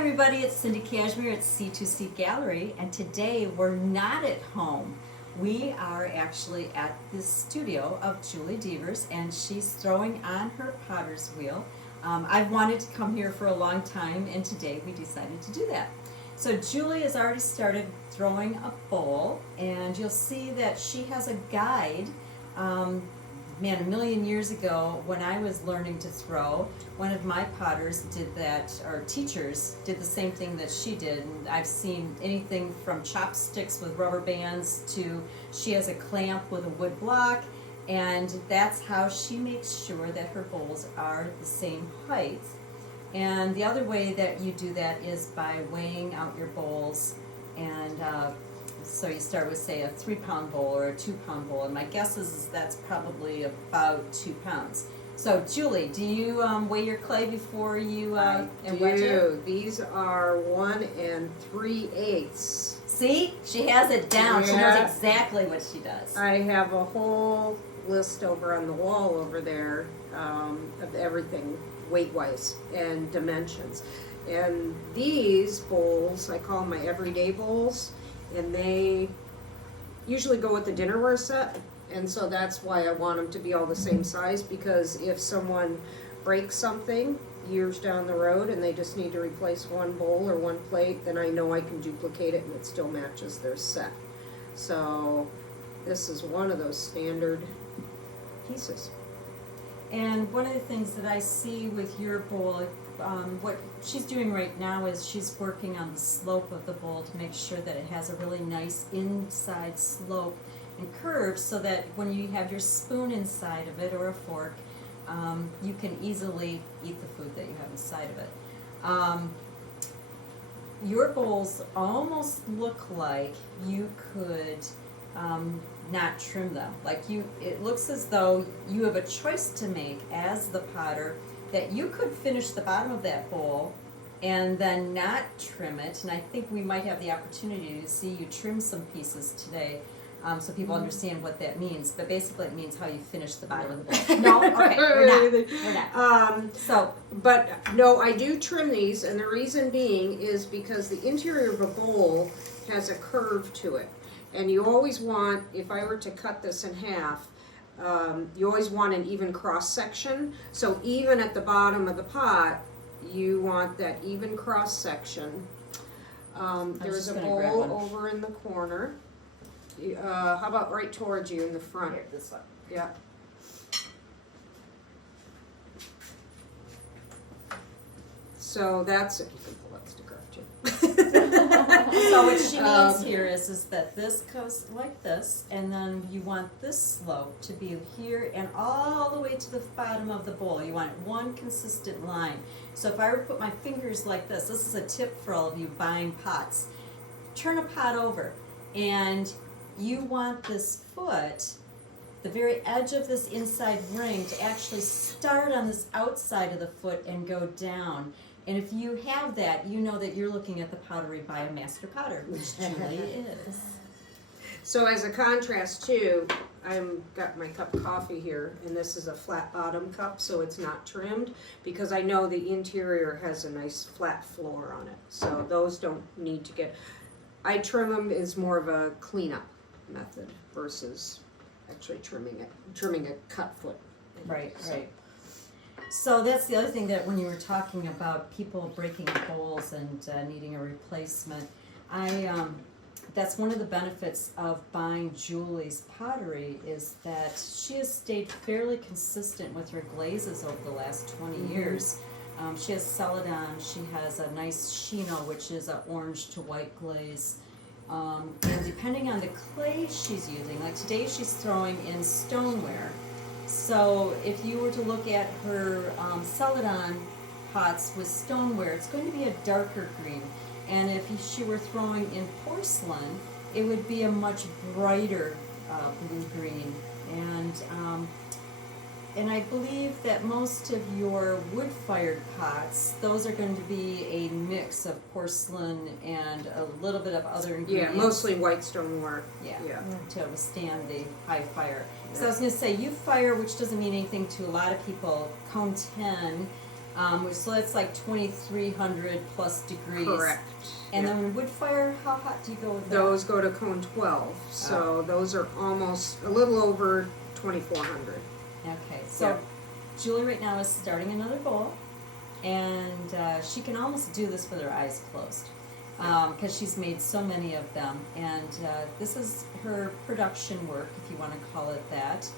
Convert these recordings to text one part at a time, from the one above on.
everybody, it's Cindy Cashmere at C2C Gallery, and today we're not at home. We are actually at the studio of Julie Devers, and she's throwing on her potter's wheel. I've wanted to come here for a long time, and today we decided to do that. So Julie has already started throwing a bowl, and you'll see that she has a guide. A million years ago, when I was learning to throw, one of my potters did that, or teachers did the same thing that she did. And I've seen anything from chopsticks with rubber bands to she has a clamp with a wood block, and that's how she makes sure that her bowls are the same height. And the other way that you do that is by weighing out your bowls, and so you start with, say, a 3-pound bowl or a 2-pound bowl, and my guess is that's probably about 2 pounds. So, Julie, do you weigh your clay before you I wedge it? These are 1 3/8. See, she has it down. Yeah. She knows exactly what she does. I have a whole list over on the wall over there of everything weight-wise and dimensions. And these bowls, I call them my everyday bowls, and they usually go with the dinnerware set, and so that's why I want them to be all the same size, because if someone breaks something years down the road and they just need to replace one bowl or one plate, then I know I can duplicate it and it still matches their set. So this is one of those standard pieces. And one of the things that I see with your bowl, what she's doing right now is she's working on the slope of the bowl to make sure that it has a really nice inside slope and curve, so that when you have your spoon inside of it or a fork, you can easily eat the food that you have inside of it. Your bowls almost look like you could not trim them. It looks as though you have a choice to make as the potter, that you could finish the bottom of that bowl and then not trim it. And I think we might have the opportunity to see you trim some pieces today, so people understand what that means. But basically it means how you finish the bottom of the bowl. No? Okay, we're not. But no, I do trim these, and the reason being is because the interior of a bowl has a curve to it. And you always want, if I were to cut this in half, you always want an even cross section. So even at the bottom of the pot, you want that even cross section. There's a bowl over in the corner. How about right towards you in the front? Here, this one. Yeah. So that's it. You can pull that sticker off too. So what she means here is that this goes like this, and then you want this slope to be here and all the way to the bottom of the bowl. You want one consistent line. So if I were to put my fingers like this is a tip for all of you buying pots. Turn a pot over, and you want this foot, the very edge of this inside ring, to actually start on this outside of the foot and go down. And if you have that, you know that you're looking at the pottery by a master potter, which Julie is. So as a contrast too, I've got my cup of coffee here, and this is a flat bottom cup, so it's not trimmed, because I know the interior has a nice flat floor on it. So those don't need to get, I trim them as more of a cleanup method versus actually trimming a cut foot. Right, right. So that's the other thing, that when you were talking about people breaking bowls and needing a replacement, that's one of the benefits of buying Julie's pottery, is that she has stayed fairly consistent with her glazes over the last 20 years. She has Celadon, she has a nice Chino, which is an orange to white glaze. And depending on the clay she's using, like today she's throwing in stoneware. So if you were to look at her Celadon pots with stoneware, it's going to be a darker green. And if she were throwing in porcelain, it would be a much brighter blue-green. And I believe that most of your wood-fired pots, those are going to be a mix of porcelain and a little bit of other ingredients. Yeah, mostly white stoneware. Yeah. To withstand the high fire. So I was going to say, you fire, which doesn't mean anything to a lot of people, cone 10, So that's like 2,300 plus degrees. Correct. And Yep. then wood fire, how hot do you go with that? Those go to cone 12, so those are almost a little over 2,400. Okay, so Yep. Julie right now is starting another bowl, and she can almost do this with her eyes closed because she's made so many of them. And this is her production work, if you want to call it that,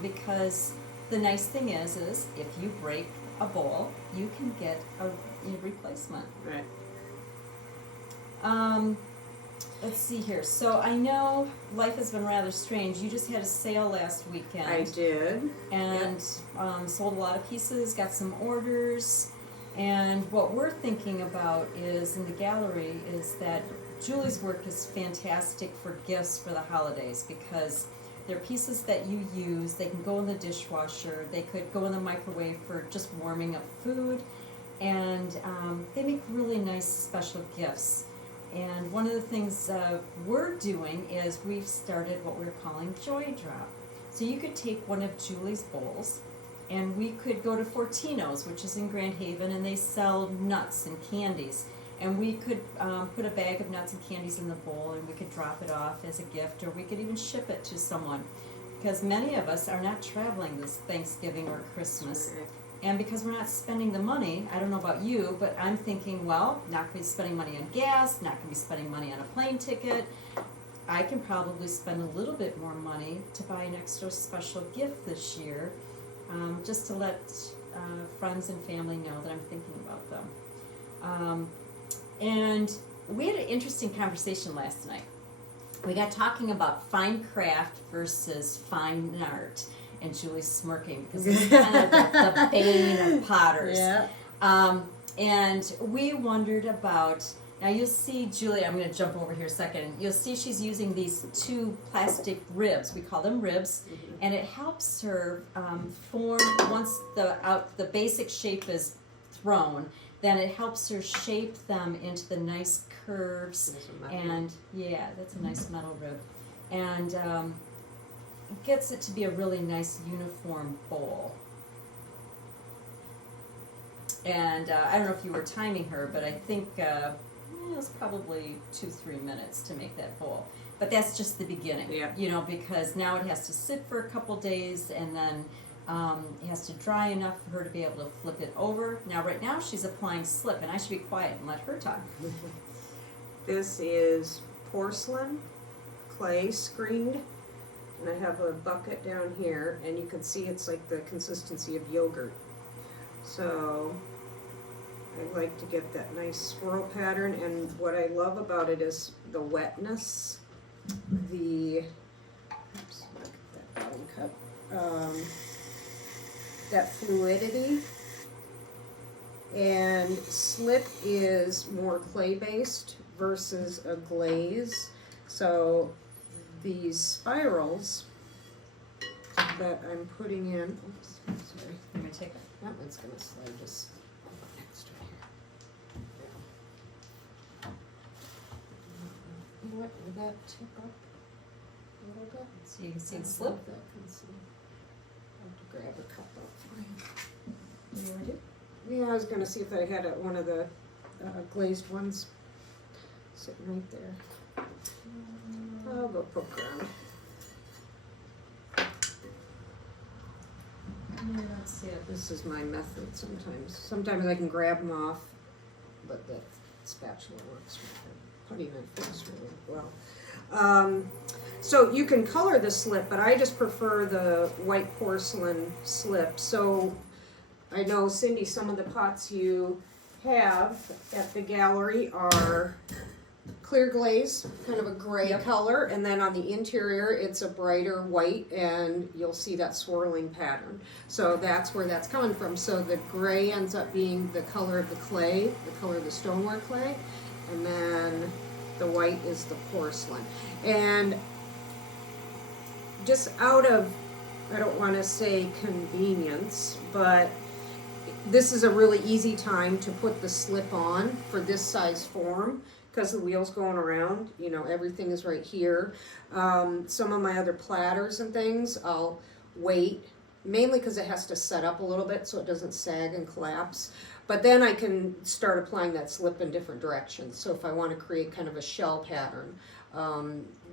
because the nice thing is if you break a bowl, you can get a replacement. Right. Let's see here. So I know life has been rather strange. You just had a sale last weekend. I did. And sold a lot of pieces, got some orders. And what we're thinking about is in the gallery is that Julie's work is fantastic for gifts for the holidays because they're pieces that you use. They can go in the dishwasher. They could go in the microwave for just warming up food. And they make really nice special gifts. And one of the things we're doing is we've started what we're calling Joy Drop. So you could take one of Julie's bowls, and we could go to Fortino's, which is in Grand Haven, and they sell nuts and candies. And we could put a bag of nuts and candies in the bowl, and we could drop it off as a gift, or we could even ship it to someone. Because many of us are not traveling this Thanksgiving or Christmas. And because we're not spending the money, I don't know about you, but I'm thinking, well, not going to be spending money on gas, not going to be spending money on a plane ticket. I can probably spend a little bit more money to buy an extra special gift this year, just to let friends and family know that I'm thinking about them. And we had an interesting conversation last night. We got talking about fine craft versus fine art. And Julie's smirking because it's kind of the bane of potters. Yeah. And we wondered about, now you'll see Julie, I'm going to jump over here a second. You'll see she's using these two plastic ribs. We call them ribs. And it helps her form, once the basic shape is thrown, then it helps her shape them into the nice curves. And yeah, that's a nice metal rib. And gets it to be a really nice uniform bowl. And I don't know if you were timing her, but I think it was probably 2-3 minutes to make that bowl. But that's just the beginning, you know, because now it has to sit for a couple days, and then it has to dry enough for her to be able to flip it over. Now, right now, she's applying slip, and I should be quiet and let her talk. This is porcelain, clay screened. And I have a bucket down here, and you can see it's like the consistency of yogurt. So I like to get that nice swirl pattern, and what I love about it is the wetness, the, oops, look at that bottom cup, that fluidity, and slip is more clay-based versus a glaze. So these spirals that I'm putting in, oops, sorry. I'm going to take it. That one's going to slide just next to here. What, would that tip up a little bit? So you can see the slip. That can see. I have to grab a cup up for you. You ready? Yeah, I was going to see if I had one of the glazed ones sitting right there. I'll go poke around. I don't see it. This is my method sometimes. Sometimes I can grab them off, but the spatula works with putting it fixed really well. So you can color the slip, but I just prefer the white porcelain slip. So I know, Cindy, some of the pots you have at the gallery are clear glaze, kind of a gray color, and then on the interior it's a brighter white, and you'll see that swirling pattern. So that's where that's coming from. So the gray ends up being the color of the clay, the color of the stoneware clay, and then the white is the porcelain. And just out of, I don't want to say convenience, but this is a really easy time to put the slip on for this size form, because the wheel's going around, you know, everything is right here. Some of my other platters and things, I'll wait mainly because it has to set up a little bit so it doesn't sag and collapse. But then I can start applying that slip in different directions. So if I want to create kind of a shell pattern,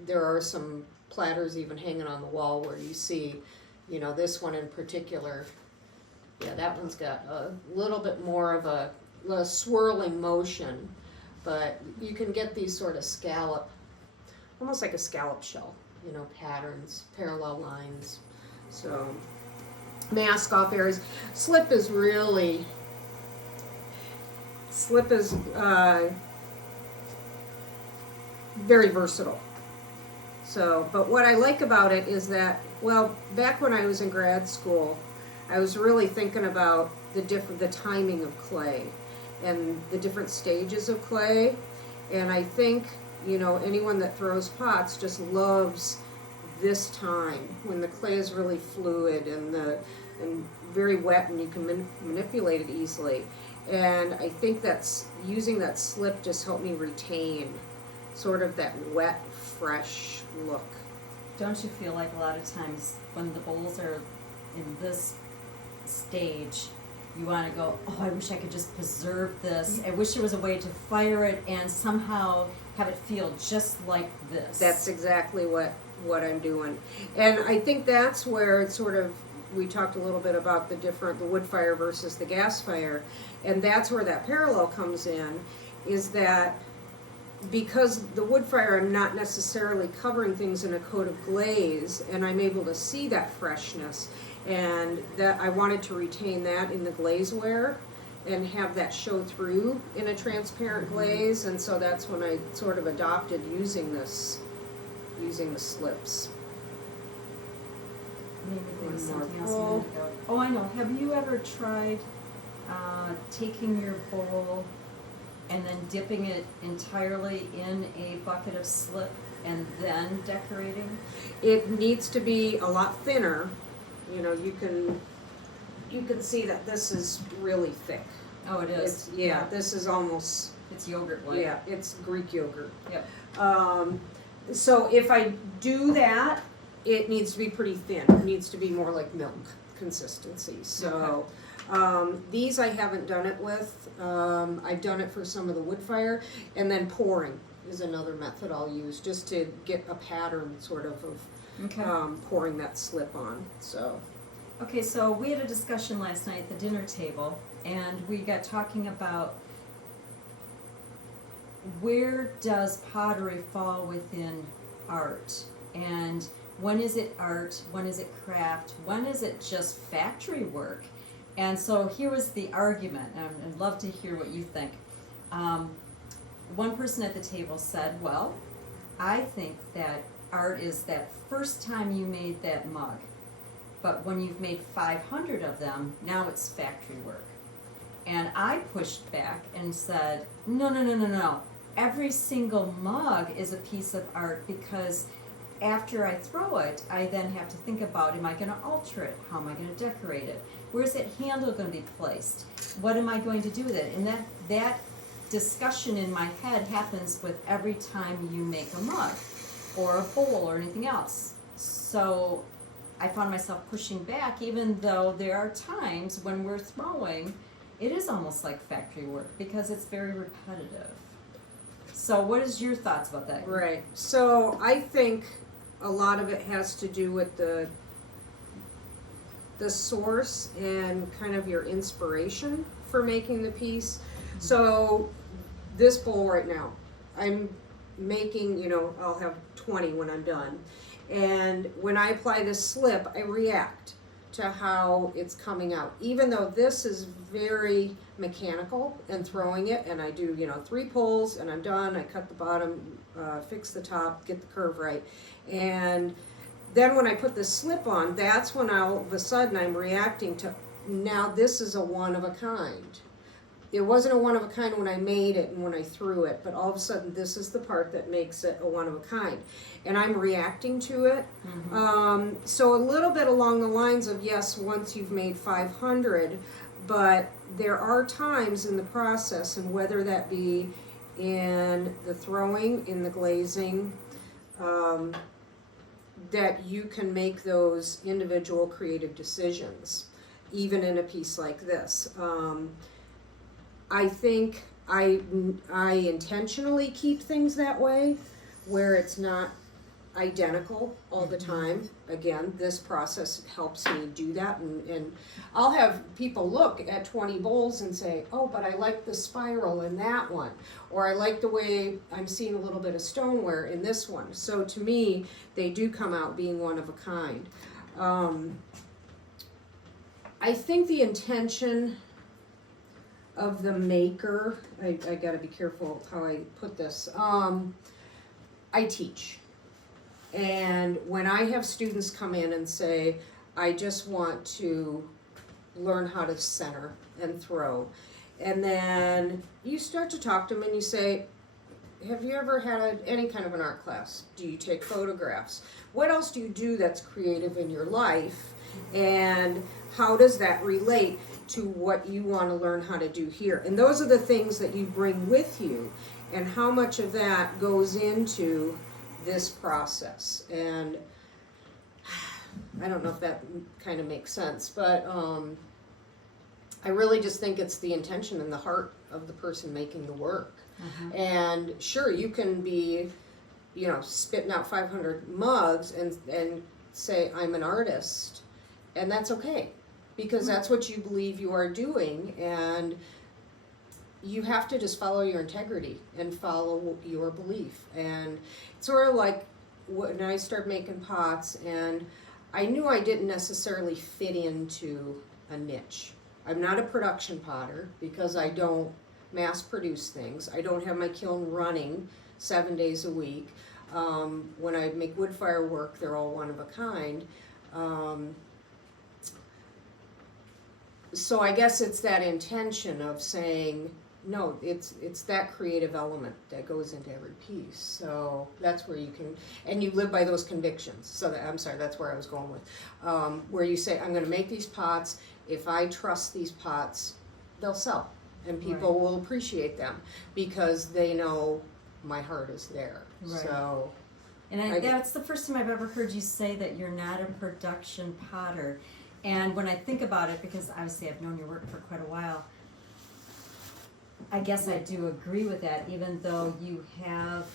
there are some platters even hanging on the wall where you see, you know, this one in particular. Yeah, that one's got a little bit more of a swirling motion, but you can get these sort of scallop, almost like a scallop shell, you know, patterns, parallel lines. So mask off areas. Slip is very versatile. So, but what I like about it is that, well, back when I was in grad school, I was really thinking about the timing of clay and the different stages of clay. And I think, you know, anyone that throws pots just loves this time when the clay is really fluid and very wet and you can manipulate it easily. And I think that's using that slip just helped me retain sort of that wet, fresh look. Don't you feel like a lot of times when the bowls are in this stage, you want to go, oh, I wish I could just preserve this. I wish there was a way to fire it and somehow have it feel just like this. That's exactly what I'm doing. And I think that's where it's sort of, we talked a little bit about the wood fire versus the gas fire, and that's where that parallel comes in, is that because the wood fire, I'm not necessarily covering things in a coat of glaze, and I'm able to see that freshness, and that I wanted to retain that in the glazeware and have that show through in a transparent glaze, and so that's when I sort of adopted using the slips. Maybe think of something else a minute ago. Oh, I know. Have you ever tried taking your bowl and then dipping it entirely in a bucket of slip and then decorating? It needs to be a lot thinner. You know, you can see that this is really thick. Oh, it is. This is almost. It's yogurt like. Yeah, it's Greek yogurt. Yep. So if I do that, it needs to be pretty thin. It needs to be more like milk consistency. So these I haven't done it with. I've done it for some of the wood fire, and then pouring is another method I'll use just to get a pattern sort of pouring that slip on. So. Okay, so we had a discussion last night at the dinner table, and we got talking about where does pottery fall within art, and when is it art, when is it craft, when is it just factory work? And so here was the argument, and I'd love to hear what you think. One person at the table said, well, I think that art is that first time you made that mug, but when you've made 500 of them, now it's factory work. And I pushed back and said, no. Every single mug is a piece of art, because after I throw it, I then have to think about, am I going to alter it? How am I going to decorate it? Where's that handle going to be placed? What am I going to do with it? And that discussion in my head happens with every time you make a mug or a bowl or anything else. So I found myself pushing back, even though there are times when we're throwing, it is almost like factory work because it's very repetitive. So what is your thoughts about that? Right. So I think a lot of it has to do with the source and kind of your inspiration for making the piece. Mm-hmm. So this bowl right now, I'm making, I'll have 20 when I'm done. And when I apply this slip, I react to how it's coming out. Even though this is very mechanical and throwing it, and I do, 3 pulls and I'm done. I cut the bottom, fix the top, get the curve right. And then when I put the slip on, that's when all of a sudden I'm reacting to, now this is a one of a kind. It wasn't a one of a kind when I made it and when I threw it, but all of a sudden this is the part that makes it a one of a kind. And I'm reacting to it. Mm-hmm. So a little bit along the lines of, yes, once you've made 500, but there are times in the process, and whether that be in the throwing, in the glazing, that you can make those individual creative decisions, even in a piece like this. I think I intentionally keep things that way, where it's not identical all the time. Again, this process helps me do that, and I'll have people look at 20 bowls and say, oh, but I like the spiral in that one, or I like the way I'm seeing a little bit of stoneware in this one. So to me, they do come out being one of a kind. I think the intention of the maker, I gotta be careful how I put this. I teach. And when I have students come in and say, I just want to learn how to center and throw, and then you start to talk to them and you say, have you ever had any kind of an art class? Do you take photographs? What else do you do that's creative in your life? And how does that relate to what you want to learn how to do here? And those are the things that you bring with you, and how much of that goes into this process. And I don't know if that kind of makes sense, but I really just think it's the intention and the heart of the person making the work. And sure, you can be, spitting out 500 mugs and say, I'm an artist, and that's okay, because that's what you believe you are doing, and you have to just follow your integrity and follow your belief. And it's sort of like when I started making pots, and I knew I didn't necessarily fit into a niche. I'm not a production potter because I don't mass produce things. I don't have my kiln running 7 days a week. When I make wood fire work, they're all one of a kind. So I guess it's that intention of saying, no, it's that creative element that goes into every piece. So that's where you can, and you live by those convictions. So that's where I was going with, where you say, I'm going to make these pots. If I trust these pots, they'll sell, and people will appreciate them because they know my heart is there. Right. So, and that's the first time I've ever heard you say that you're not a production potter. And when I think about it, because obviously I've known your work for quite a while, I guess I do agree with that, even though you have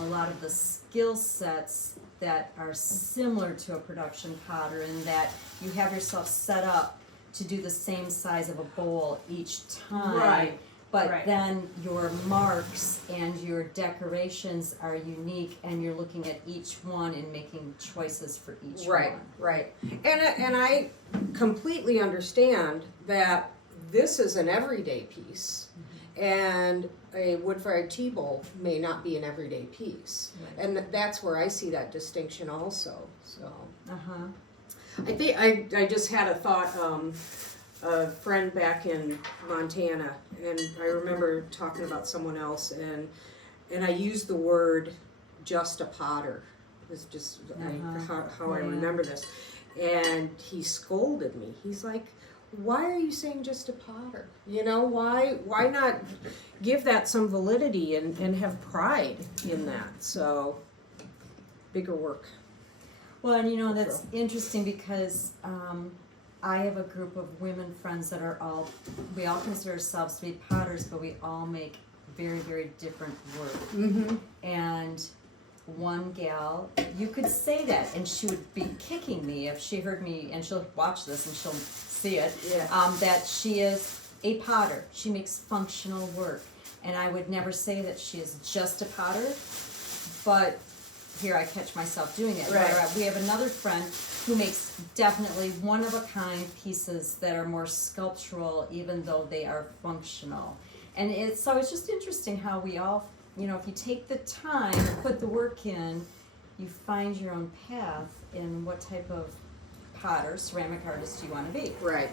a lot of the skill sets that are similar to a production potter, in that you have yourself set up to do the same size of a bowl each time. Right. But then your marks and your decorations are unique, and you're looking at each one and making choices for each one. Right. And I completely understand that this is an everyday piece, and a wood-fired tea bowl may not be an everyday piece. Right. And that's where I see that distinction also. So Uh-huh. I think I just had a thought. A friend back in Montana, and I remember talking about someone else, and I used the word just a potter. It was just how I remember this. And he scolded me. He's like, why are you saying just a potter? Why not give that some validity and have pride in that? So, bigger work. Well, and that's interesting because I have a group of women friends that we all consider ourselves to be potters, but we all make very, very different work. And one gal, you could say that, and she would be kicking me if she heard me, and she'll watch this and she'll see it, that she is a potter. She makes functional work. And I would never say that she is just a potter, but here I catch myself doing it. Right. We have another friend who makes definitely one-of-a-kind pieces that are more sculptural, even though they are functional. And it's just interesting how we all, if you take the time and put the work in, you find your own path in what type of potter, ceramic artist you want to be. Right.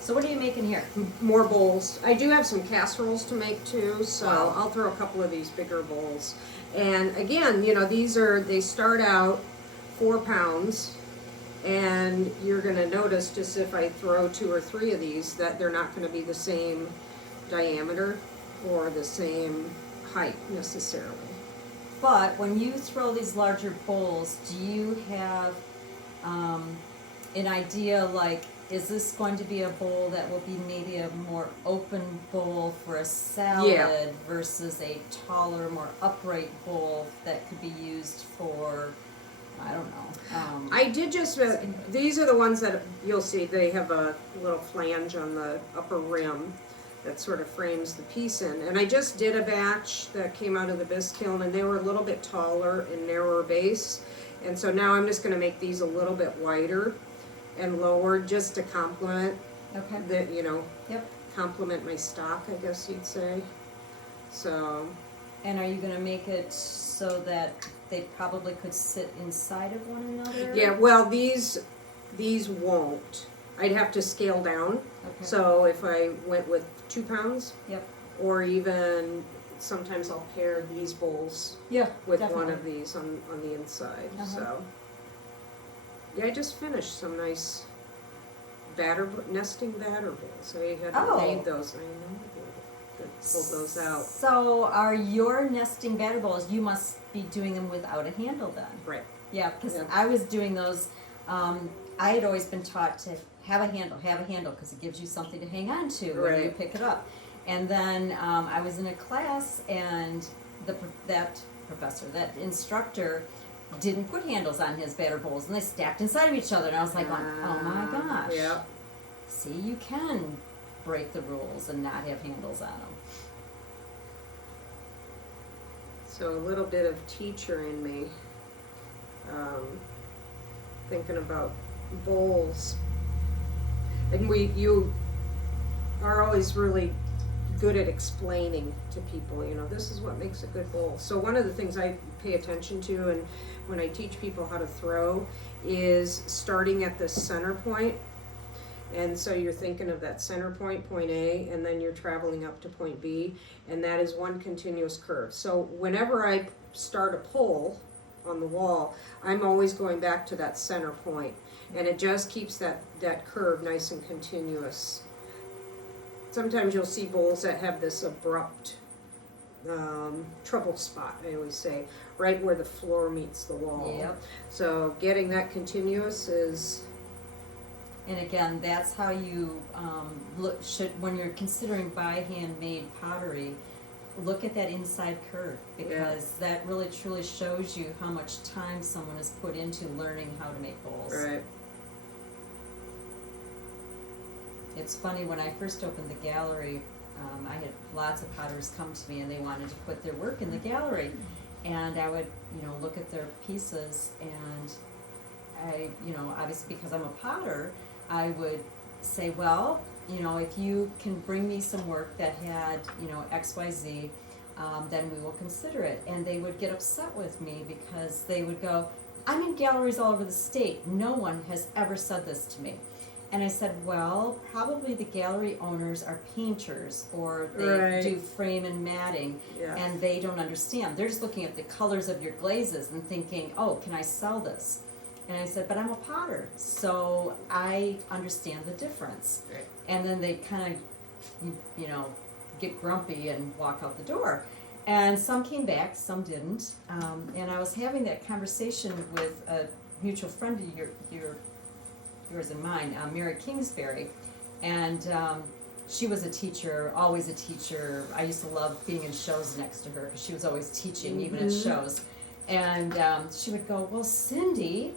So what are you making here? More bowls. I do have some casseroles to make too, so I'll throw a couple of these bigger bowls. And again, they start out 4 pounds, and you're going to notice just if I throw 2 or 3 of these that they're not going to be the same diameter or the same height necessarily. But when you throw these larger bowls, do you have an idea, like, is this going to be a bowl that will be maybe a more open bowl for a salad versus a taller, more upright bowl that could be used for, I don't know. I did just, these are the ones that you'll see, they have a little flange on the upper rim that sort of frames the piece in. And I just did a batch that came out of the bisque kiln, and they were a little bit taller and narrower base. And so now I'm just gonna make these a little bit wider and lower, just to complement Okay. the, complement my stock, I guess you'd say. So, And are you gonna make it so that they probably could sit inside of one another? yeah, well, these won't. I'd have to scale down. Okay. So if I went with 2 pounds, Yep. or even sometimes I'll pair these bowls Yeah. with definitely. one of these on the inside. Uh-huh. So yeah, I just finished some nice nesting batter bowls. I hadn't made those. I know I pulled those out. So are your nesting batter bowls, you must be doing them without a handle then? Right. Yeah, because Yeah. I was doing those, I had always been taught to have a handle, because it gives you something to hang on to when you Right. pick it up. And then I was in a class, and that instructor didn't put handles on his batter bowls, and they stacked inside of each other, and I was like, oh my gosh. Yeah. See, you can break the rules and not have handles on them. So a little bit of teacher in me, thinking about bowls. And you are always really good at explaining to people, this is what makes a good bowl. So one of the things I pay attention to, and when I teach people how to throw, is starting at the center point. And so you're thinking of that center point, point A, and then you're traveling up to point B, and that is one continuous curve. So whenever I start a pull on the wall, I'm always going back to that center point, and it just keeps that curve nice and continuous. Sometimes you'll see bowls that have this abrupt trouble spot, I always say, right where the floor meets the wall. Yep. So getting that continuous is... And again, that's how you when you're considering by hand made pottery, look at that inside curve, because that really truly shows you how much time someone has put into learning how to make bowls. Right. It's funny, when I first opened the gallery, I had lots of potters come to me and they wanted to put their work in the gallery, and I would look at their pieces, and I obviously because I'm a potter, I would say, well, if you can bring me some work that had, XYZ, then we will consider it. And they would get upset with me because they would go, I'm in galleries all over the state. No one has ever said this to me. And I said, well, probably the gallery owners are painters, or they do frame and matting, and they don't understand. They're just looking at the colors of your glazes and thinking, oh, can I sell this? And I said, but I'm a potter, so I understand the difference. Right. And then they kind of, get grumpy and walk out the door. And some came back, some didn't. And I was having that conversation with a mutual friend of yours and mine, Mary Kingsbury. And she was a teacher, always a teacher. I used to love being in shows next to her because she was always teaching, even at shows. And she would go, well, Cindy,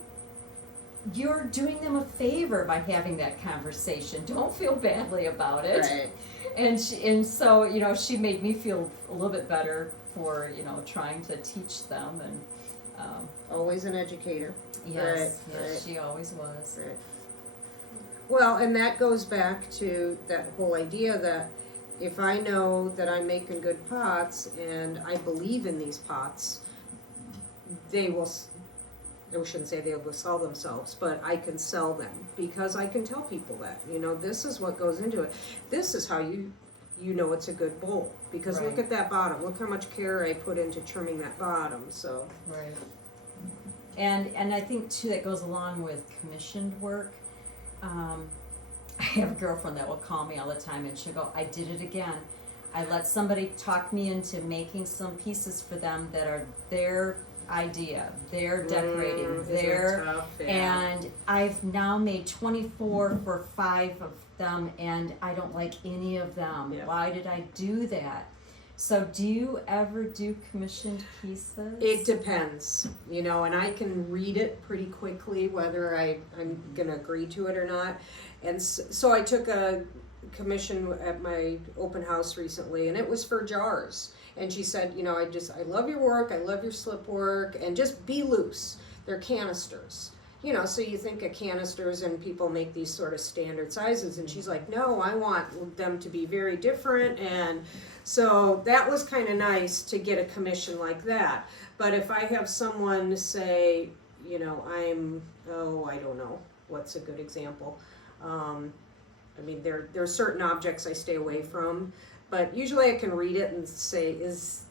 you're doing them a favor by having that conversation. Don't feel badly about it. Right. And so she made me feel a little bit better for trying to teach them. And Always an educator. yes, Right. she always was. Right. Well, and that goes back to that whole idea that if I know that I'm making good pots and I believe in these pots, they will, I shouldn't say they will sell themselves, but I can sell them because I can tell people that, this is what goes into it. This is how you know it's a good bowl, because look Right. at that bottom. Look how much care I put into trimming that bottom, so. Right. And I think too that goes along with commissioned work. I have a girlfriend that will call me all the time and she'll go, I did it again. I let somebody talk me into making some pieces for them that are their idea, their decorating, Isn't their, tough? Yeah. and I've now made 24 for 5 of them, and I don't like any of them. Yeah. Why did I do that? So do you ever do commissioned pieces? It depends, you know, and I can read it pretty quickly whether I'm going to agree to it or not. And so I took a commission at my open house recently, and it was for jars. And she said, you know, I love your work, I love your slip work, and just be loose. They're canisters. You know, so you think of canisters and people make these sort of standard sizes, and she's like, no, I want them to be very different. And so that was kind of nice to get a commission like that. But if I have someone say, you know, I don't know, what's a good example? I mean, there are certain objects I stay away from, but usually I can read it and say,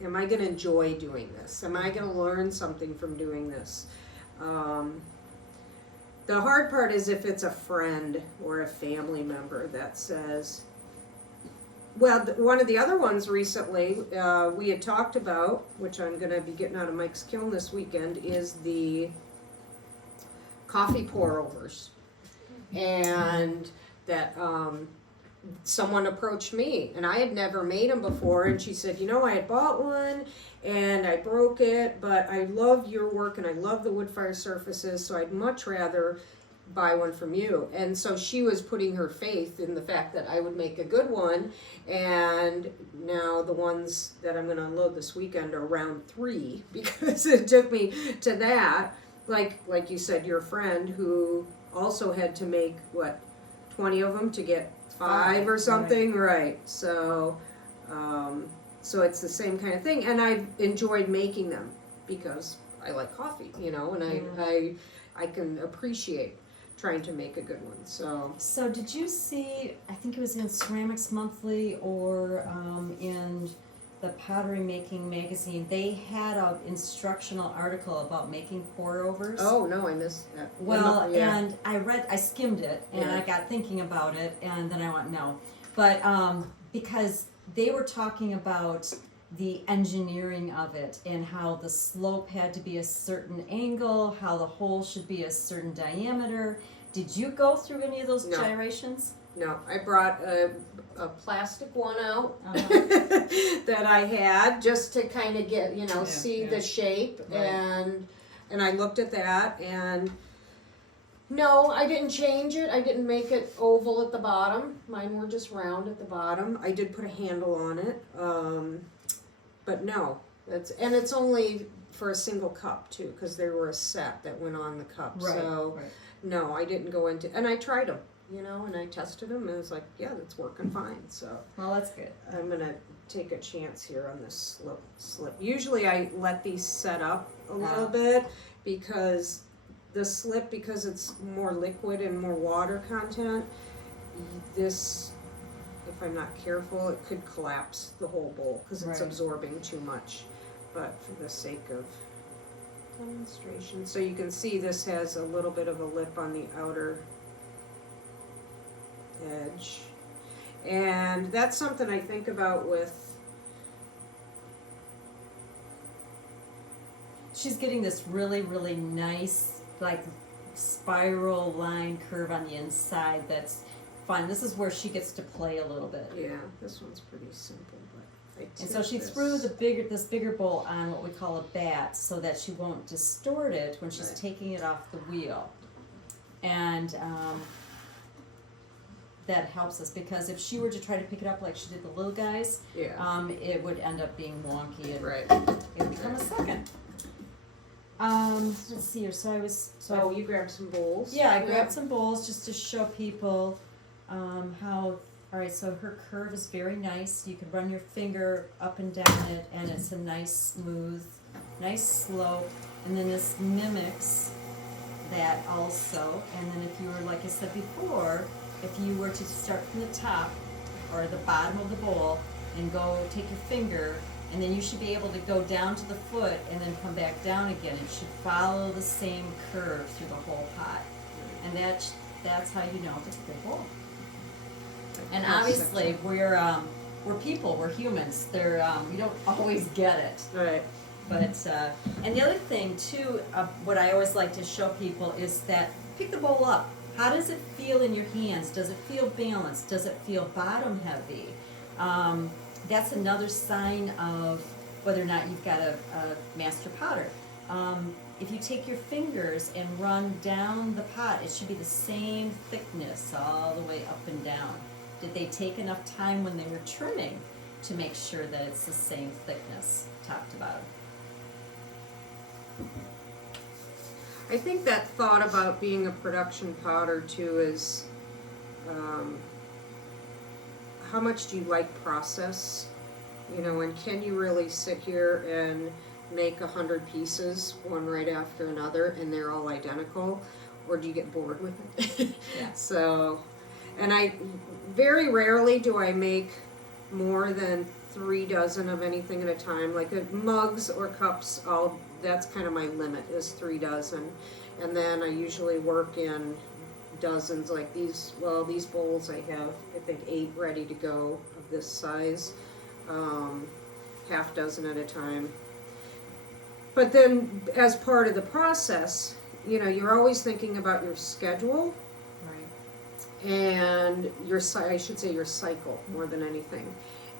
am I going to enjoy doing this? Am I going to learn something from doing this? The hard part is if it's a friend or a family member that says, well, one of the other ones recently we had talked about, which I'm going to be getting out of Mike's Kiln this weekend, is the coffee pour-overs. And that someone approached me, and I had never made them before, and she said, you know, I had bought one and I broke it, but I love your work and I love the wood fire surfaces, so I'd much rather buy one from you. And so she was putting her faith in the fact that I would make a good one, and now the ones that I'm going to unload this weekend are round 3 because it took me to that. Like you said, your friend who also had to make 20 of them to get 5 or something, right? So so it's the same kind of thing, and I've enjoyed making them because I like coffee, you know, and I can appreciate trying to make a good one. So did you see, I think it was in Ceramics Monthly or in the Pottery Making magazine, they had an instructional article about making pour-overs. Oh, no, I missed that. Well, yeah. and I skimmed it, and I got thinking about it, and then I went, no. But because they were talking about the engineering of it and how the slope had to be a certain angle, how the hole should be a certain diameter. Did you go through any of those gyrations? No, I brought a plastic one out Uh-huh. that I had just to kind of get, see the shape, Right. and I looked at that, and no, I didn't change it. I didn't make it oval at the bottom. Mine were just round at the bottom. I did put a handle on it, but no, it's only for a single cup too, because there were a set that went on the cup. Right. So Right. no, I didn't go into, and I tried them. And I tested them, and it was like, yeah, that's working fine. So Well, that's good. I'm gonna take a chance here on this slip. Usually I let these set up a little bit because the slip, because it's more liquid and more water content, this, if I'm not careful, it could collapse the whole bowl because it's Right. absorbing too much. But for the sake of demonstration, so you can see this has a little bit of a lip on the outer edge, and that's something I think about with. She's getting this really, really nice, like, spiral line curve on the inside that's fun. This is where she gets to play a little bit. Yeah, this one's pretty simple, but And so she threw this bigger bowl on what we call a bat so that she won't distort it when she's taking it off the wheel. And that helps us, because if she were to try to pick it up like she did the little guys, it would end up being wonky and it would become a second. Let's see here. So you grabbed some bowls. yeah, I grabbed some bowls just to show people how. All right, so her curve is very nice. You can run your finger up and down it, and it's a nice smooth, nice slope. And then this mimics that also. And then if you were, like I said before, if you were to start from the top or the bottom of the bowl and go take your finger, and then you should be able to go down to the foot and then come back down again. It should follow the same curve through the whole pot. And that's how you know if it's a good bowl. And obviously we're we're people, we're humans. We don't always get it. Right. But, and the other thing too, what I always like to show people is that pick the bowl up. How does it feel in your hands? Does it feel balanced? Does it feel bottom heavy? That's another sign of whether or not you've got a master potter. If you take your fingers and run down the pot, it should be the same thickness all the way up and down. Did they take enough time when they were trimming to make sure that it's the same thickness, top to bottom? I think that thought about being a production potter too is, how much do you like process? You know, and can you really sit here and make 100 pieces, one right after another, and they're all identical? Or do you get bored with it? Yeah. So, and very rarely do I make more than 3 dozen of anything at a time. Like mugs or cups, that's kind of my limit, is 3 dozen. And then I usually work in dozens, like these bowls I have, I think 8 ready to go of this size, half dozen at a time. But then as part of the process, you know, you're always thinking about your schedule. Right. And your cycle more than anything.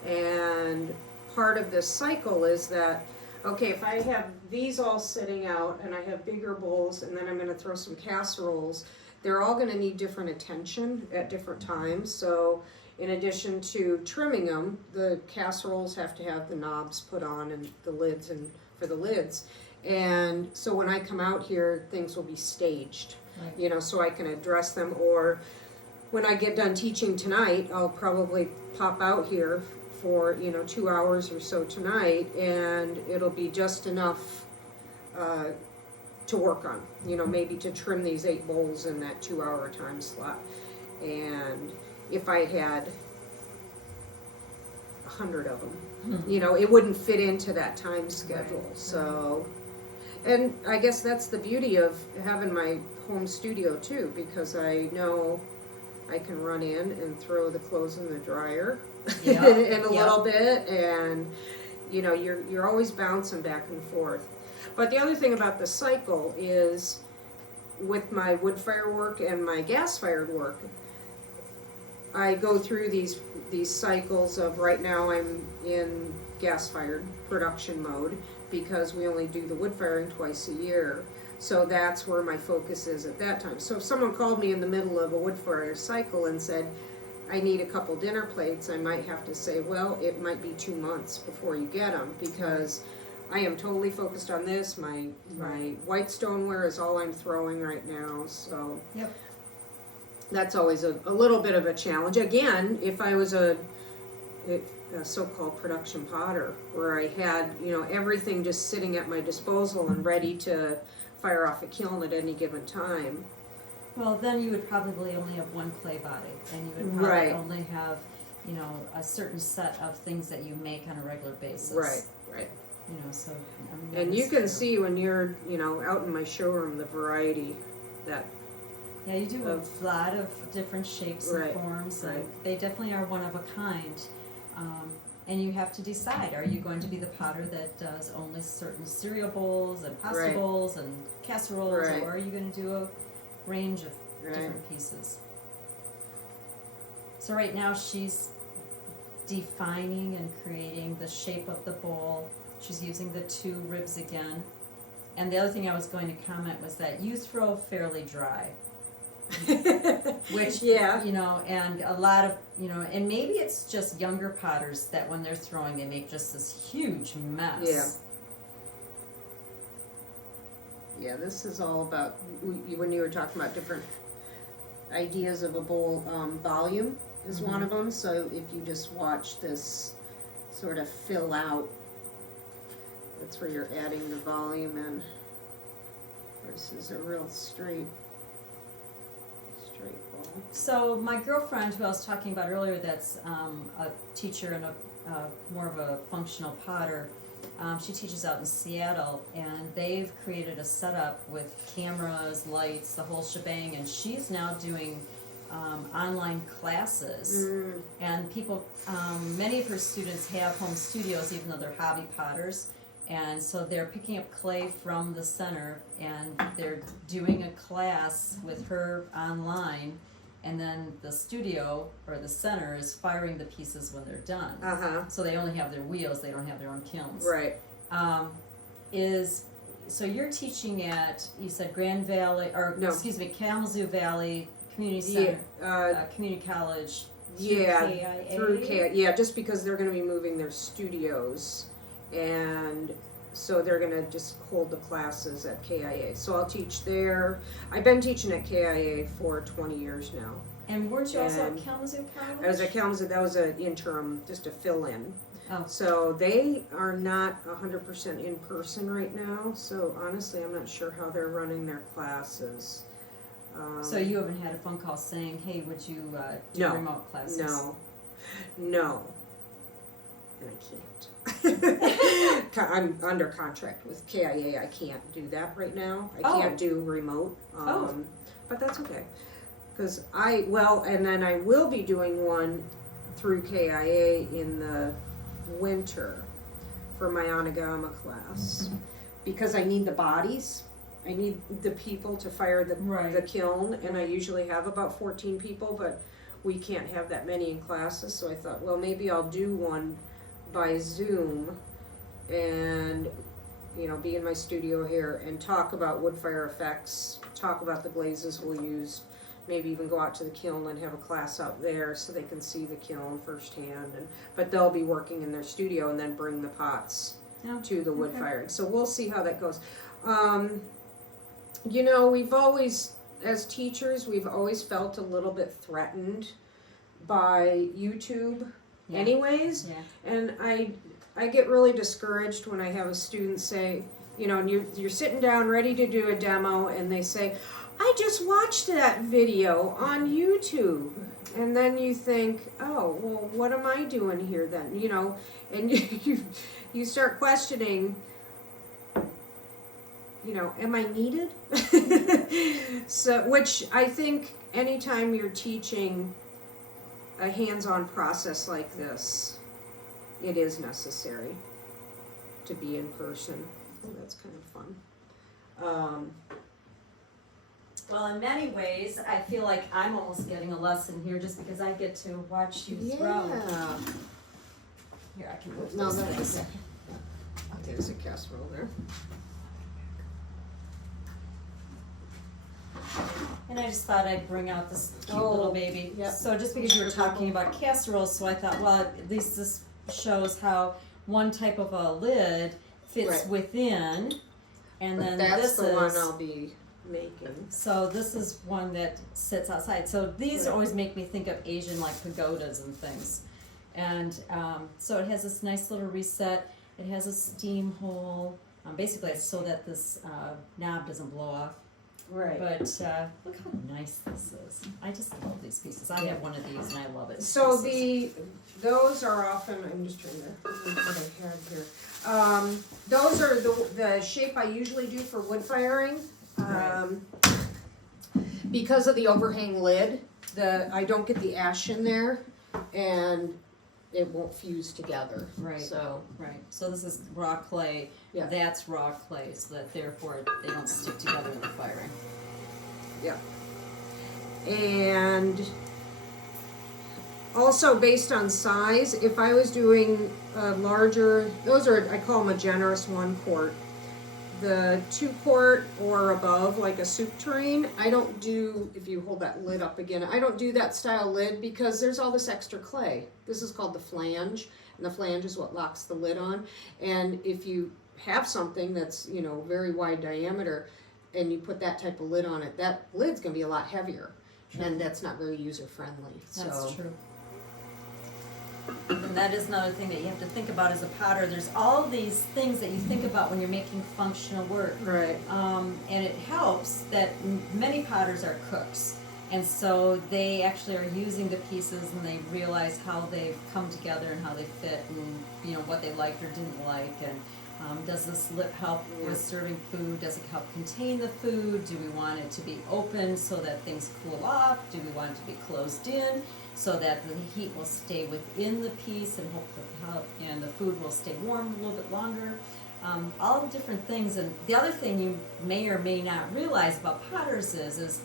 And part of this cycle is that, okay, if I have these all sitting out and I have bigger bowls and then I'm going to throw some casseroles, they're all going to need different attention at different times. So in addition to trimming them, the casseroles have to have the knobs put on and the lids and for the lids. And so when I come out here, things will be staged, Right. you know, so I can address them. Or when I get done teaching tonight, I'll probably pop out here for, 2 hours or so tonight, and it'll be just enough to work on, maybe to trim these 8 bowls in that 2-hour time slot. And if I had 100 of them, it wouldn't fit into that time schedule. Right. So, and I guess that's the beauty of having my home studio too, because I know I can run in and throw the clothes in the dryer in a little bit, and you're always bouncing back and forth. But the other thing about the cycle is, with my wood fire work and my gas fired work, I go through these cycles of, right now I'm in gas fired production mode because we only do the wood firing twice a year. So that's where my focus is at that time. So if someone called me in the middle of a wood fire cycle and said, I need a couple dinner plates, I might have to say, well, it might be 2 months before you get them, because I am totally focused on this. My white stoneware is all I'm throwing right now. So Yep. that's always a little bit of a challenge. Again, if I was a so-called production potter, where I had, everything just sitting at my disposal and ready to fire off a kiln at any given time. Well, then you would probably only have one clay body, and you would probably Right. only have, a certain set of things that you make on a regular basis. Right. So. And you can see when you're, out in my showroom, the variety that. Yeah, you do a lot of different shapes and forms, and they definitely are one of a kind. And you have to decide, are you going to be the potter that does only certain cereal bowls and pasta bowls and casseroles, or are you going to do a range of different pieces? So right now she's defining and creating the shape of the bowl. She's using the 2 ribs again. And the other thing I was going to comment was that you throw fairly dry. Which, and a lot of, and maybe it's just younger potters that when they're throwing, they make just this huge mess. Yeah, this is all about, when you were talking about different ideas of a bowl, volume is one of them. So if you just watch this sort of fill out, that's where you're adding the volume in versus a real straight bowl. So my girlfriend, who I was talking about earlier, that's a teacher and a more of a functional potter, she teaches out in Seattle, and they've created a setup with cameras, lights, the whole shebang, and she's now doing online classes. And people, many of her students have home studios, even though they're hobby potters. And so they're picking up clay from the center, and they're doing a class with her online, and then the studio or the center is firing the pieces when they're done. So they only have their wheels, they don't have their own kilns. Right. So you're teaching at, you said Grand Valley, or No. excuse me, Kalamazoo Valley Community Center, Community College. Through KIA. Yeah, just because they're going to be moving their studios, and so they're going to just hold the classes at KIA. So I'll teach there. I've been teaching at KIA for 20 years now. And weren't you also at Kalamazoo College? I was at Kilns. That was an interim, just a fill-in. Oh. So they are not 100% in person right now. So honestly, I'm not sure how they're running their classes. So you haven't had a phone call saying, "Hey, would you do No. remote classes?" No, and I can't. I'm under contract with KIA. I can't do that right now. I can't do remote. But that's okay. Because and then I will be doing one through KIA in the winter for my Onagama class, because I need the bodies. I need the people to fire the kiln, and I usually have about 14 people, but we can't have that many in classes, so I thought, well, maybe I'll do one by Zoom and, be in my studio here and talk about wood fire effects, talk about the glazes we'll use, maybe even go out to the kiln and have a class out there so they can see the kiln firsthand. But they'll be working in their studio and then bring the pots to the wood firing. So we'll see how that goes. We've always, as teachers, we've always felt a little bit threatened by YouTube anyways. And I get really discouraged when I have a student say, and you're sitting down ready to do a demo, and they say, I just watched that video on YouTube. And then you think, oh, well, what am I doing here then? And you start questioning, am I needed? So, which I think anytime you're teaching a hands-on process like this, it is necessary to be in person. So that's kind of fun. Well, in many ways, I feel like I'm almost getting a lesson here just because I get to watch you throw. Here, I can move those things. Okay. There's a casserole there. And I just thought I'd bring out this cute little baby. Yep. So just because you were talking about casseroles, so I thought, well, at least this shows how one type of a lid fits within, and then that's this the one is I'll be making. So this is one that sits outside. So these always make me think of Asian like pagodas and things. And so it has this nice little reset. It has a steam hole. Basically, it's so that this knob doesn't blow off. Right. But look how nice this is. I just love these pieces. I have one of these and I love it. So those are often, I'm just trying to think what I had here. Those are the shape I usually do for wood firing. Because of the overhang lid, I don't get the ash in there, and it won't fuse together. Right. So this is raw clay. Yeah. That's raw clay, so that therefore they don't stick together in the firing. Yeah. And also based on size, if I was doing a larger, I call them a generous 1 quart. The 2 quart or above, like a soup tureen, I don't do, if you hold that lid up again, I don't do that style lid because there's all this extra clay. This is called the flange, and the flange is what locks the lid on. And if you have something that's, very wide diameter, and you put that type of lid on it, that lid's gonna be a lot heavier. And that's not very user friendly. That's true. And that is another thing that you have to think about as a potter. There's all these things that you think about when you're making functional work. Right. And it helps that many potters are cooks. And so they actually are using the pieces and they realize how they've come together and how they fit and, what they liked or didn't like. And Does this lip help Yeah. with serving food? Does it help contain the food? Do we want it to be open so that things cool off? Do we want it to be closed in so that the heat will stay within the piece and and the food will stay warm a little bit longer? All the different things. And the other thing you may or may not realize about potters is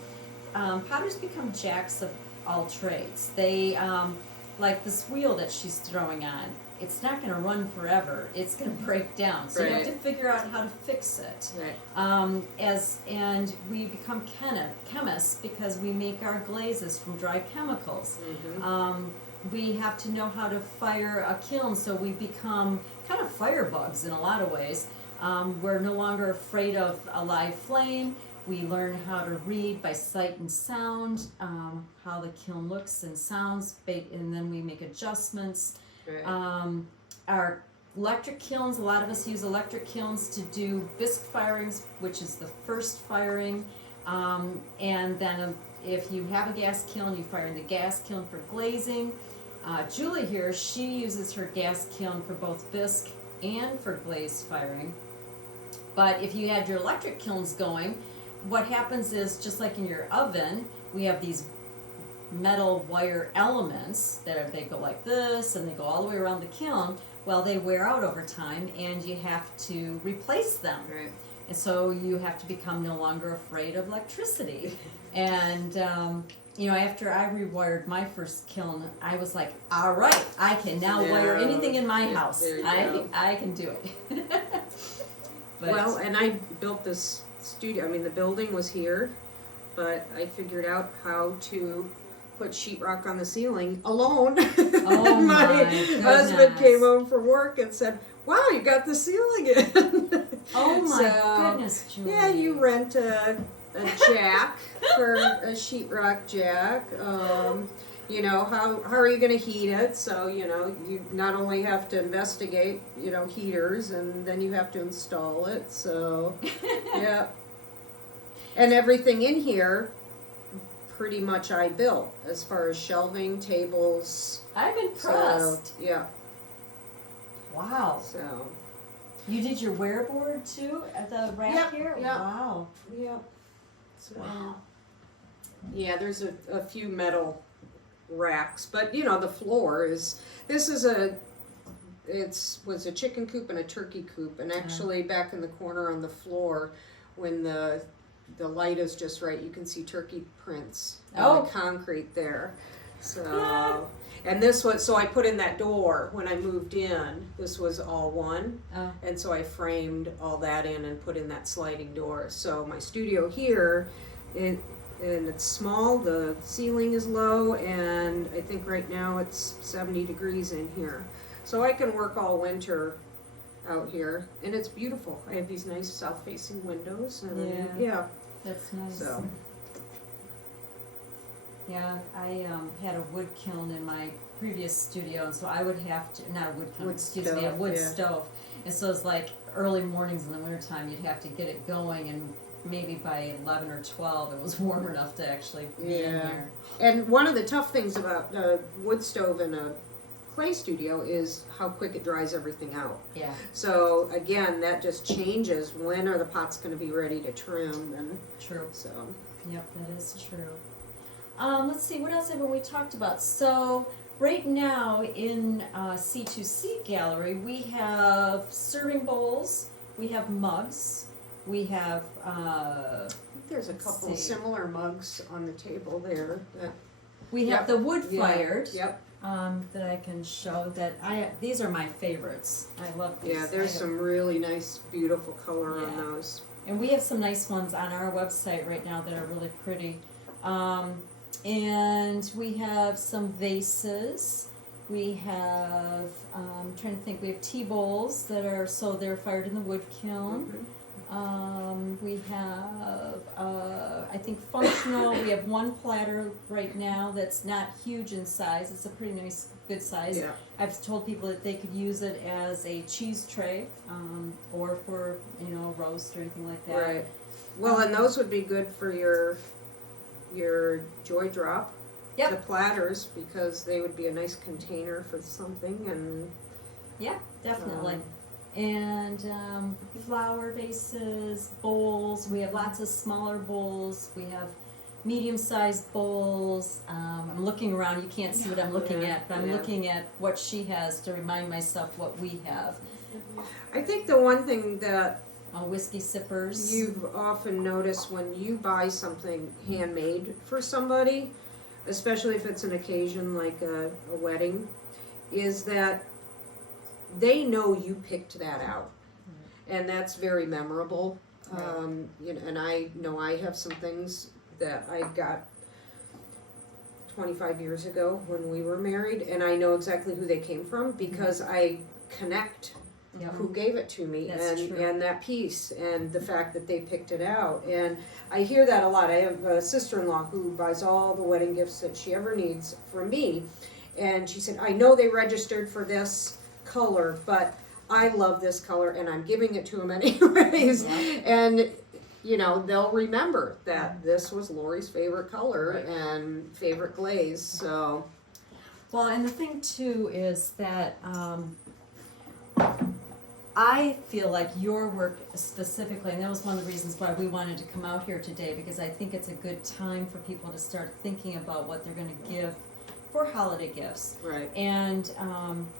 potters become jacks of all trades. They, like this wheel that she's throwing on, it's not going to run forever. It's going to break down. So you have to figure out how to fix it. Right. And we become chemists because we make our glazes from dry chemicals. Mm-hmm. We have to know how to fire a kiln, so we become kind of firebugs in a lot of ways. We're no longer afraid of a live flame. We learn how to read by sight and sound, how the kiln looks and sounds, and then we make adjustments. Right. Our electric kilns, a lot of us use electric kilns to do bisque firings, which is the first firing. And then if you have a gas kiln, you fire in the gas kiln for glazing. Julie here, she uses her gas kiln for both bisque and for glaze firing. But if you had your electric kilns going, what happens is, just like in your oven, we have these metal wire elements that they go like this and they go all the way around the kiln. Well, they wear out over time and you have to replace them. Right. And so you have to become no longer afraid of electricity. And after I rewired my first kiln, I was like, all right, I can now wire anything in my house. I can do it. Well, and I built this studio. I mean, the building was here, but I figured out how to put sheetrock on the ceiling alone. Oh my husband goodness. came home from work and said, "Wow, you got the ceiling in." Oh my goodness, Julie. Yeah, you rent a jack for a sheetrock jack. How are you going to heat it? So, you not only have to investigate, heaters, and then you have to install it. So, yeah. And everything in here, pretty much I built, as far as shelving, tables. I'm impressed. So, yeah. Wow. So. You did your wear board too at the rack here? Yep. Wow. Yep. So, Wow. Yeah, there's a few metal racks, but the floor was a chicken coop and a turkey coop, and actually back in the corner on the floor, when the light is just right, you can see turkey prints on the concrete there. So and this was, so I put in that door when I moved in. This was all one, and so I framed all that in and put in that sliding door. So my studio here, and it's small, the ceiling is low, and I think right now it's 70 degrees in here. So I can work all winter out here, and it's beautiful. I have these nice south-facing windows, and yeah. That's nice. So. Yeah, I had a wood kiln in my previous studio, and so I would have to, not a wood kiln, a wood stove. And so it's like early mornings in the wintertime, you'd have to get it going, and maybe by 11 or 12 it was warm enough to actually be in here. And one of the tough things about a wood stove in a clay studio is how quick it dries everything out. Yeah. So again, that just changes. When are the pots going to be ready to trim? And true. So. Yep, that is true. Let's see, what else have we talked about? So right now in C2C Gallery, we have serving bowls, we have mugs, we have I think there's a couple similar mugs on the table there. We have the wood fired. Yep. That I can show. These are my favorites. I love these. Yeah, there's some really nice, beautiful color on those. And we have some nice ones on our website right now that are really pretty. And we have some vases. We have, I'm trying to think, we have tea bowls they're fired in the wood kiln. Mm-hmm. We have, I think functional, we have one platter right now that's not huge in size. It's a pretty nice, good size. Yeah. I've told people that they could use it as a cheese tray, or for, a roast or anything like that. Right. Well, and those would be good for your Joy Drop. Yep. The platters, because they would be a nice container for something. And yeah, definitely. and flower vases, bowls. We have lots of smaller bowls. We have medium-sized bowls. I'm looking around. You can't see what I'm looking at, but I'm looking at what she has to remind myself what we have. I think the one thing that Whiskey sippers. you've often noticed when you buy something handmade for somebody, especially if it's an occasion like a wedding, is that they know you picked that out. And that's very memorable. You know, and I know I have some things that I got 25 years ago when we were married, and I know exactly who they came from because I connect who gave it to me and that piece and the fact that they picked it out. And I hear that a lot. I have a sister-in-law who buys all the wedding gifts that she ever needs from me, and she said, I know they registered for this color, but I love this color and I'm giving it to them anyways. And you know, they'll remember that this was Lori's favorite color and favorite glaze. So well, and the thing too is that I feel like your work specifically, and that was one of the reasons why we wanted to come out here today, because I think it's a good time for people to start thinking about what they're going to give for holiday gifts. right. And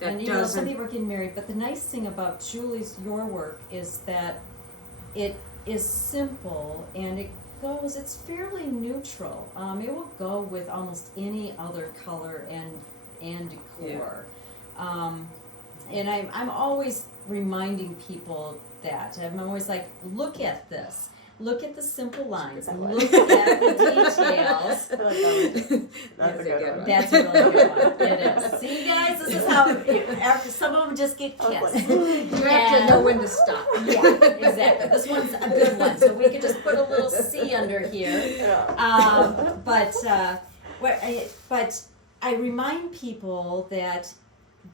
you know, some people are getting married, but the nice thing about your work is that it is simple and it's fairly neutral. It will go with almost any other color and decor. And I'm always reminding people that. I'm always like, look at this. Look at the simple lines. Look at the details. That's a good one. That's a really good one. It is. See, guys, this is how, after some of them just get kissed. You have to know when to stop. Yeah, exactly. This one's a good one, so we could just put a little C under here. But I remind people that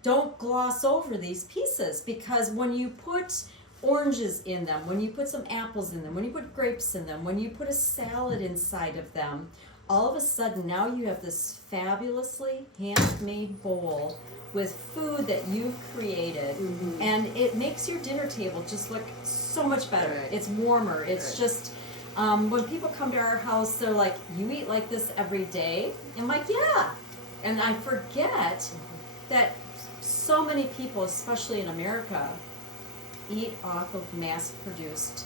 don't gloss over these pieces, because when you put oranges in them, when you put some apples in them, when you put grapes in them, when you put a salad inside of them, all of a sudden now you have this fabulously handmade bowl with food that you've created, and it makes your dinner table just look so much better. Right. It's warmer. It's just when people come to our house, they're like, you eat like this every day? I'm like, yeah. And I forget that so many people, especially in America, eat off of mass-produced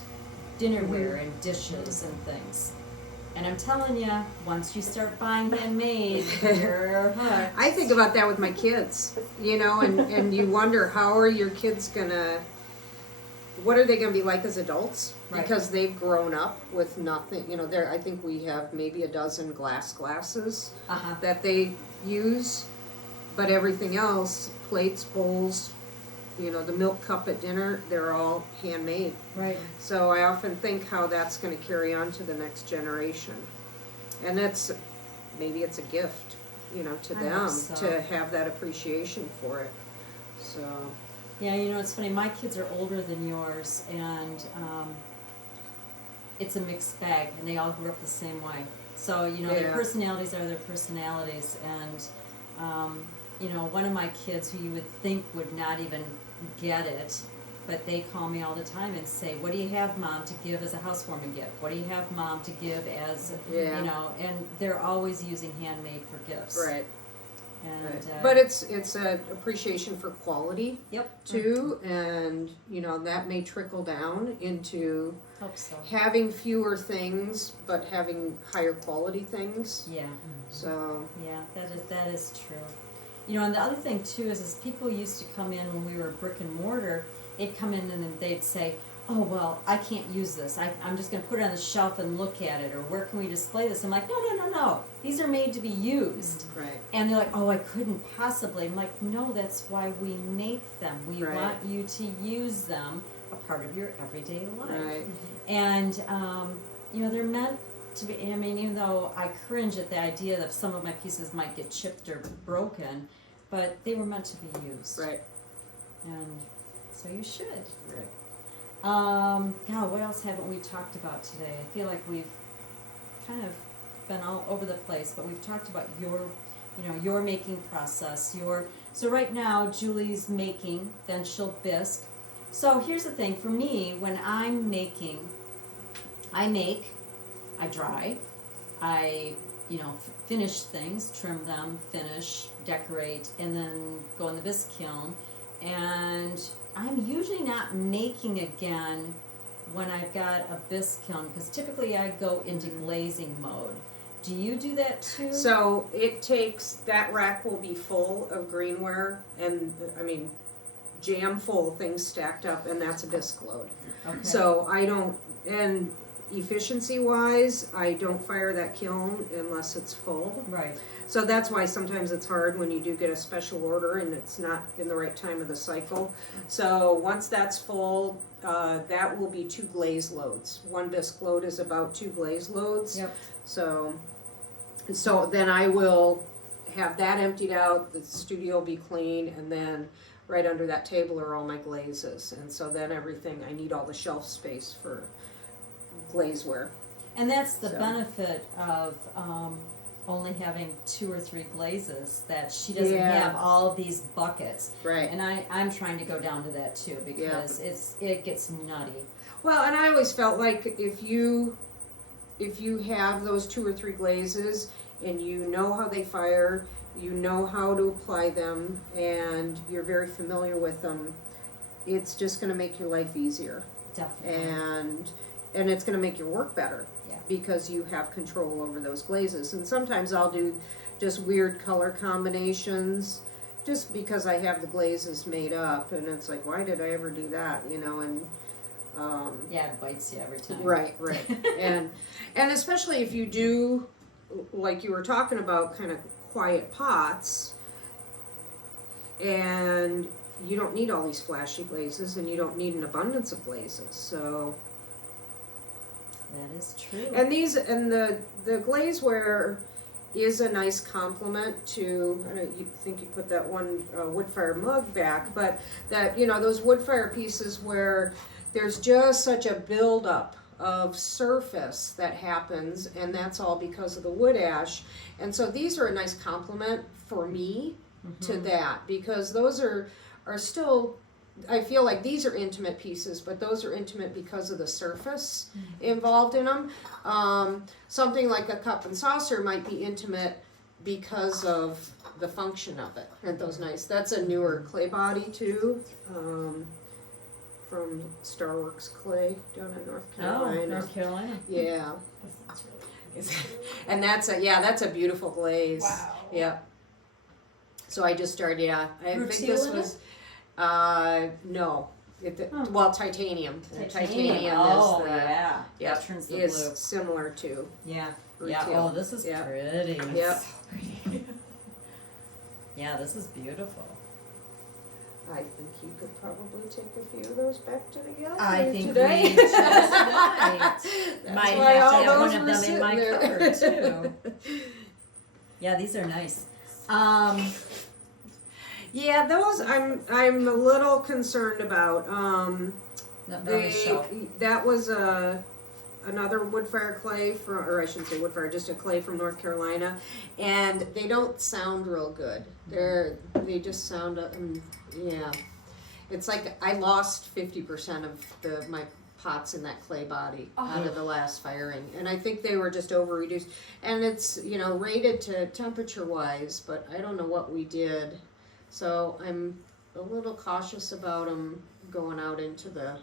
dinnerware and dishes and things. And I'm telling you, once you start buying handmade, you're hooked. I think about that with my kids, you know, and you wonder, how are your kids what are they gonna be like as adults? Right. Because they've grown up with nothing, you know, I think we have maybe a dozen glasses that they use, but everything else, plates, bowls, you know, the milk cup at dinner, they're all handmade. Right. So I often think how that's going to carry on to the next generation. And maybe it's a gift, you know, to them to have that appreciation for it. So. Yeah, you know, it's funny, my kids are older than yours, and it's a mixed bag, and they all grew up the same way. So, you know, their personalities are their personalities, and you know, one of my kids who you would think would not even get it, but they call me all the time and say, what do you have, Mom, to give as a housewarming gift? What do you have, Mom, to give as, you know, and they're always using handmade for gifts. Right. And, but it's an appreciation for quality Yep. too, and you know that may trickle down into Hope so. having fewer things but having higher quality things. Yeah. So Yeah, that is true. You know, and the other thing too is people used to come in when we were brick and mortar. They'd come in and they'd say, "Oh well, I can't use this. I'm just going to put it on the shelf and look at it, or where can we display this?" I'm like, "No. These are made to be used." right. And they're like, "Oh, I couldn't possibly." I'm like, "No, that's why we make them. We want you to use them, a part of your everyday life." Right. And you know, they're meant to be. I mean, even though I cringe at the idea that some of my pieces might get chipped or broken, but they were meant to be used. Right. And so you should. Right. God, what else haven't we talked about today? I feel like we've kind of been all over the place, but we've talked about your making process. So right now, Julie's making, then she'll bisque. So here's the thing, for me, when I'm making, I dry, I, finish things, trim them, finish, decorate, and then go in the bisque kiln. And I'm usually not making again when I've got a bisque kiln, because typically I go into glazing mode. Do you do that too? So it takes, that rack will be full of greenware and, jam full, things stacked up, and that's a bisque load. Okay. So I don't, and efficiency wise, I don't fire that kiln unless it's full. Right. So that's why sometimes it's hard when you do get a special order and it's not in the right time of the cycle. So once that's full, that will be 2 glaze loads. One bisque load is about 2 glaze loads. Yep. So then I will have that emptied out, the studio will be clean, and then right under that table are all my glazes. And so then everything, I need all the shelf space for glazeware. And that's the So. benefit of only having 2 or 3 glazes, that she doesn't Yeah. have all of these buckets. Right. And I'm trying to go down to that too, because it gets nutty. Well, and I always felt like if you have those 2 or 3 glazes and you know how they fire, you know how to apply them, and you're very familiar with them, it's just going to make your life easier, Definitely. and it's going to make your work better. Yeah. Because you have control over those glazes. And sometimes I'll do just weird color combinations just because I have the glazes made up, and it's like, why did I ever do that, and Yeah, it bites you every time. right. and especially if you do, like you were talking about, kind of quiet pots, and you don't need all these flashy glazes, and you don't need an abundance of glazes. So That is true. and the glazeware is a nice complement to, I don't, you think you put that one wood fire mug back, but that, those wood fire pieces where there's just such a buildup of surface that happens, and that's all because of the wood ash. And so these are a nice complement for me to that, because those are still, I feel like these are intimate pieces, but those are intimate because of the surface involved in them. Something like a cup and saucer might be intimate because of the function of it. Aren't those nice? That's a newer clay body too, from Starworks Clay down in North Carolina. Oh, North Carolina. Yeah. That's really nice. And that's a beautiful glaze. Wow. Yep. So I just started, I Rutile think this in was, no. Oh. Well, titanium. Titanium Oh, is the, yeah. yep, That turns the is blue. similar to Yeah. Yeah. rutile. Oh, this is Yep. pretty. Yep. Yeah, this is beautiful. I think you could probably take a few of those back to the gallery I think today. we just might. That's Might why have to all have one those of were them in my sitting cupboard there. too. Yeah, these are nice. Yeah, those I'm a little concerned about. Not on the shelf. That was another wood fire clay from, or I shouldn't say wood fire, just a clay from North Carolina, and they don't sound real good. They just sound yeah. It's like I lost 50% of my pots in that clay body out of the last firing, and I think they were just over reduced. And it's rated to temperature wise, but I don't know what we did, so I'm a little cautious about them going out into the,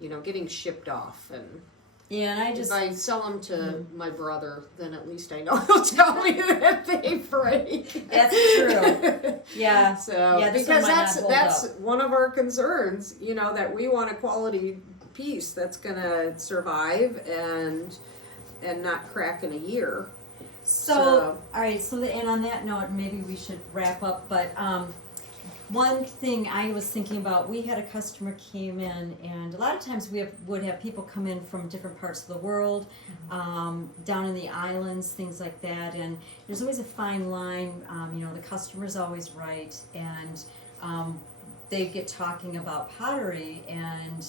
getting shipped off. And Yeah, and I just if I sell them to my brother, then at least I know he'll tell me that they break. That's true. Yeah. So Yeah, this because one might not hold that's up. one of our concerns, that we want a quality piece that's gonna survive and not crack in a year. So, all right. So, and on that note, maybe we should wrap up. But one thing I was thinking about, we had a customer came in, and a lot of times we would have people come in from different parts of the world, down in the islands, things like that. And there's always a fine line. The customer's always right, and they get talking about pottery, and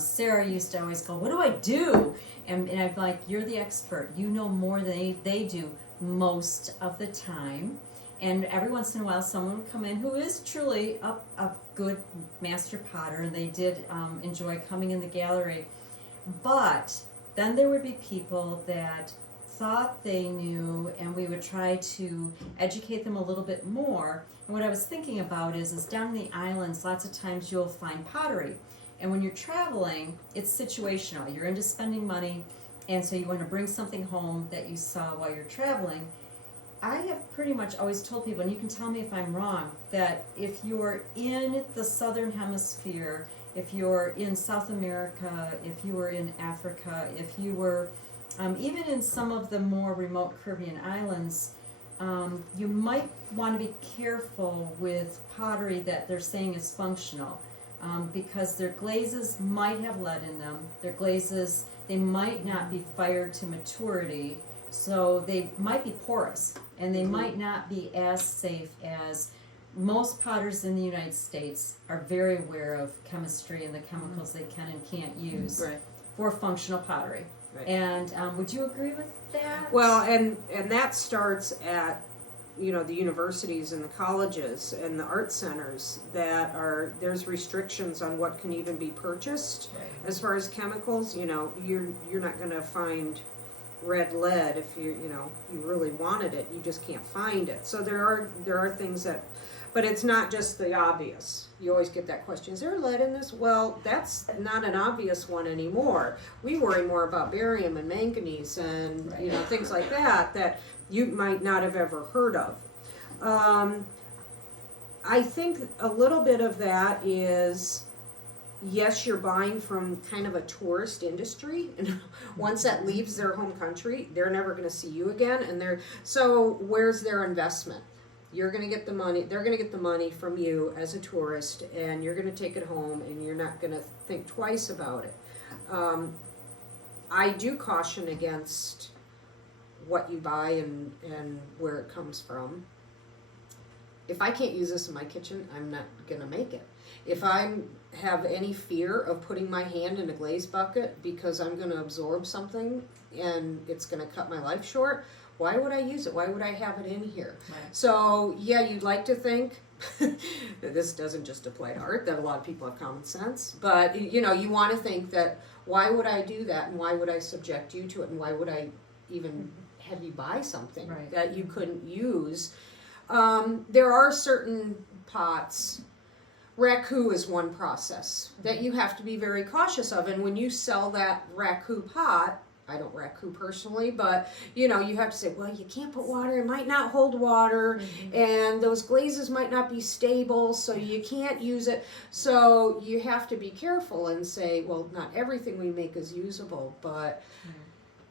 Sarah used to always go, "What do I do?" And I'm like, "You're the expert. You know more than they do most of the time." And every once in a while, someone would come in who is truly a good master potter, and they did enjoy coming in the gallery. But then there would be people that thought they knew, and we would try to educate them a little bit more. And what I was thinking about is down in the islands, lots of times you'll find pottery. And when you're traveling, it's situational. You're into spending money, and so you want to bring something home that you saw while you're traveling. I have pretty much always told people, and you can tell me if I'm wrong, that if you're in the southern hemisphere, if you're in South America, if you were in Africa, if you were even in some of the more remote Caribbean islands, you might want to be careful with pottery that they're saying is functional, because their glazes might have lead in them. Their glazes, they might not be fired to maturity, so they might be porous, and they might not be as safe as most potters in the United States are very aware of chemistry and the chemicals they can and can't use for functional pottery. Right. And would you agree with that? Well, and that starts at, you know, the universities and the colleges and the art centers that are, there's restrictions on what can even be purchased as far as chemicals. You know, you're not going to find red lead if you really wanted it. You just can't find it. So there are things that, but it's not just the obvious. You always get that question, is there lead in this? Well, that's not an obvious one anymore. We worry more about barium and manganese and you know, things like that you might not have ever heard of. I think a little bit of that is, yes, you're buying from kind of a tourist industry, and once that leaves their home country, they're never going to see you again, and so where's their investment? You're going to get the money, they're going to get the money from you as a tourist, and you're going to take it home, and you're not going to think twice about it. I do caution against what you buy and where it comes from. If I can't use this in my kitchen, I'm not going to make it. If I have any fear of putting my hand in a glaze bucket because I'm going to absorb something and it's going to cut my life short, why would I use it? Why would I have it in here? Right. So, yeah, you'd like to think that this doesn't just apply to art, that a lot of people have common sense, but, you know, you want to think that, why would I do that, and why would I subject you to it, and why would I even have you buy something that you couldn't use? There are certain pots. Raku is one process that you have to be very cautious of, and when you sell that raku pot, I don't raku personally, but you know, you have to say, well, you can't put water, it might not hold water, and those glazes might not be stable, so you can't use it. So you have to be careful and say, well, not everything we make is usable, but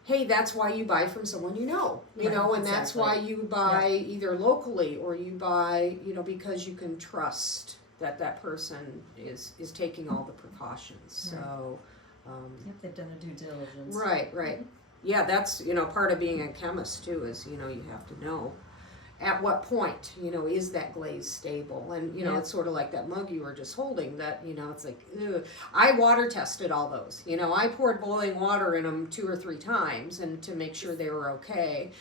hey, that's why you buy from someone you know, and that's why you buy either locally or you buy, because you can trust that that person is taking all the precautions. So they've done a due diligence. Right. Yeah, that's, part of being a chemist too is, you have to know at what point, is that glaze stable? And, it's sort of like that mug you were just holding that, it's like, ugh. I water tested all those. I poured boiling water in them 2 or 3 times and to make sure they were okay.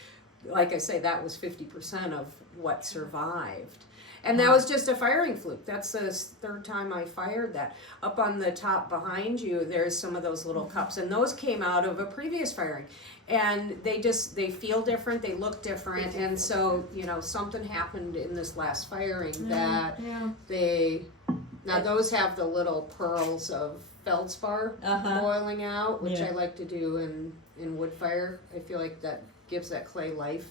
Like I say, that was 50% of what survived. And that was just a firing fluke. That's the 3rd time I fired that. Up on the top behind you, there's some of those little cups, and those came out of a previous firing. And they feel different, they look different, and so, something happened in this last firing that now those have the little pearls of feldspar boiling out, which I like to do in wood fire. I feel like that gives that clay life.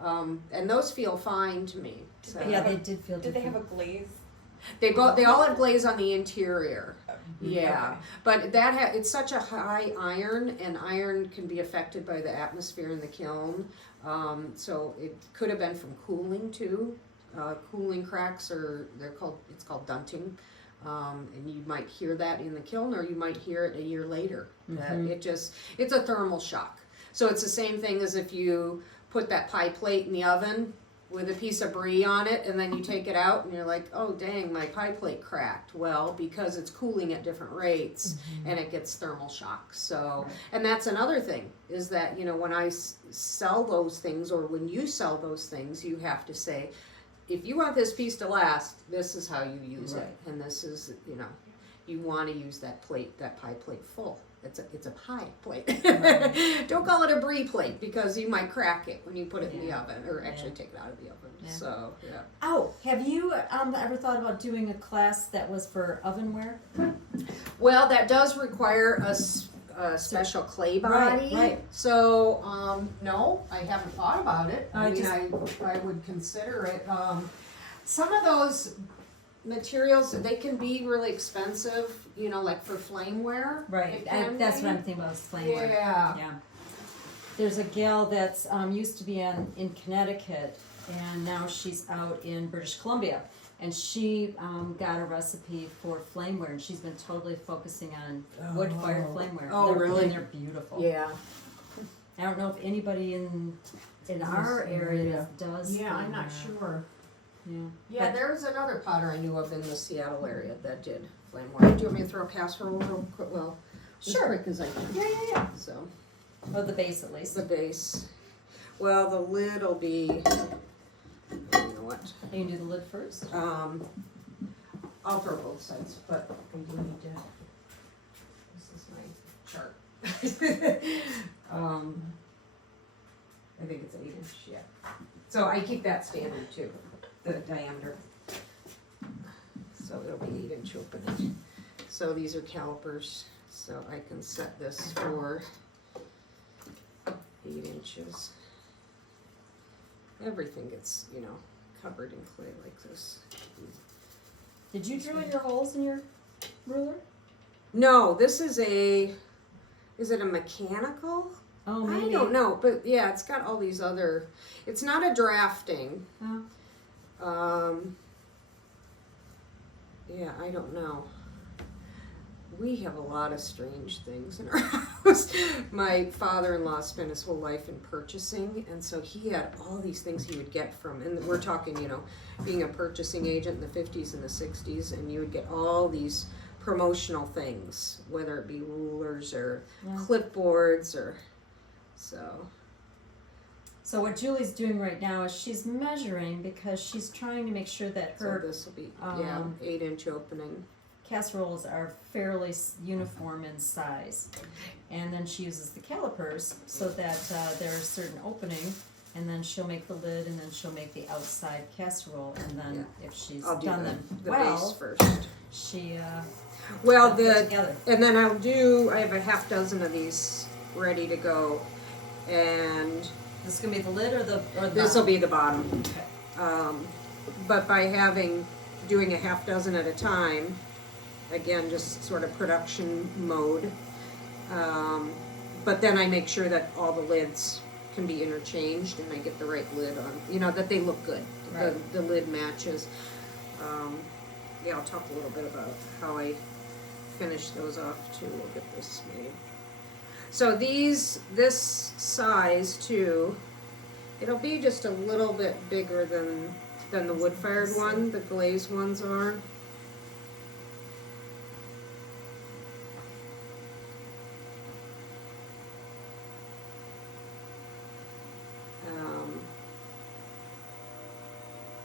And those feel fine to me. So. Yeah, they did feel different. Did they have a glaze? They all have glaze on the interior. Yeah, okay. But it's such a high iron, and iron can be affected by the atmosphere in the kiln. So it could have been from cooling too. Cooling cracks it's called dunting. And you might hear that in the kiln, or you might hear it a year later. It's a thermal shock. So it's the same thing as if you put that pie plate in the oven with a piece of brie on it, and then you take it out and you're like, oh dang, my pie plate cracked. Well, because it's cooling at different rates and it gets thermal shock. So, and that's another thing, is that, you know, when I sell those things, or when you sell those things, you have to say, if you want this piece to last, this is how you use it. And this is, you know, you want to use that plate, that pie plate full. It's a pie plate. Don't call it a brie plate, because you might crack it when you put it in the oven, or actually take it out of the oven. So, yeah. Oh, have you ever thought about doing a class that was for ovenware? Well, that does require a special clay body. Right. So, no, I haven't thought about it. I would consider it. Some of those materials, they can be really expensive, you know, like for flameware. Right, that's what I'm thinking about, is flameware. Yeah. There's a gal that's used to be in Connecticut, and now she's out in British Columbia, and she got a recipe for flameware, and she's been totally focusing on wood-fired flameware. Oh, really? And they're beautiful. Yeah. I don't know if anybody in our area does. Yeah, I'm not flameware. sure. Yeah. Yeah, But- there was another potter I knew of in the Seattle area that did flameware. Do you want me to throw a casserole real quick? Well, as Sure. quick as I can. Yeah. So, Oh, the base at least. the base. Well, the lid will be, you know what? You can do the lid first. I'll throw both sides, but I do need to, this is my chart. I think it's 8 inch, yeah. So I keep that standard too, the diameter. So it'll be 8 inch opening. So these are calipers, so I can set this for 8 inches. Everything gets, you know, covered in clay like this. Did you drill in your holes in your ruler? No, this is is it a mechanical? Oh, maybe. I don't know, but yeah, it's got all these other, it's not a drafting. Oh. Yeah, I don't know. We have a lot of strange things in our house. My father-in-law spent his whole life in purchasing, and so he had all these things he would get from, and we're talking, you know, being a purchasing agent in the 50s and the 60s, and you would get all these promotional things, whether it be rulers or clipboards or so. So what Julie's doing right now is she's measuring, because she's trying to make sure that So her this will be 8 inch opening. casseroles are fairly uniform in size. And then she uses the calipers so that there's a certain opening, and then she'll make the lid, and then she'll make the outside casserole, and then if she's I'll do done them the well, base first. she Well, puts it together. and then I have a half dozen of these ready to go, and This is gonna be the lid or the this will be the bottom. Okay. But by doing a half dozen at a time, again, just sort of production mode. But then I make sure that all the lids can be interchanged, and I get the right lid on, you know, that they look good. Right. The lid matches. Yeah, I'll talk a little bit about how I finish those off too. We'll get this made. So this size too, it'll be just a little bit bigger than the wood-fired one, the glazed ones are.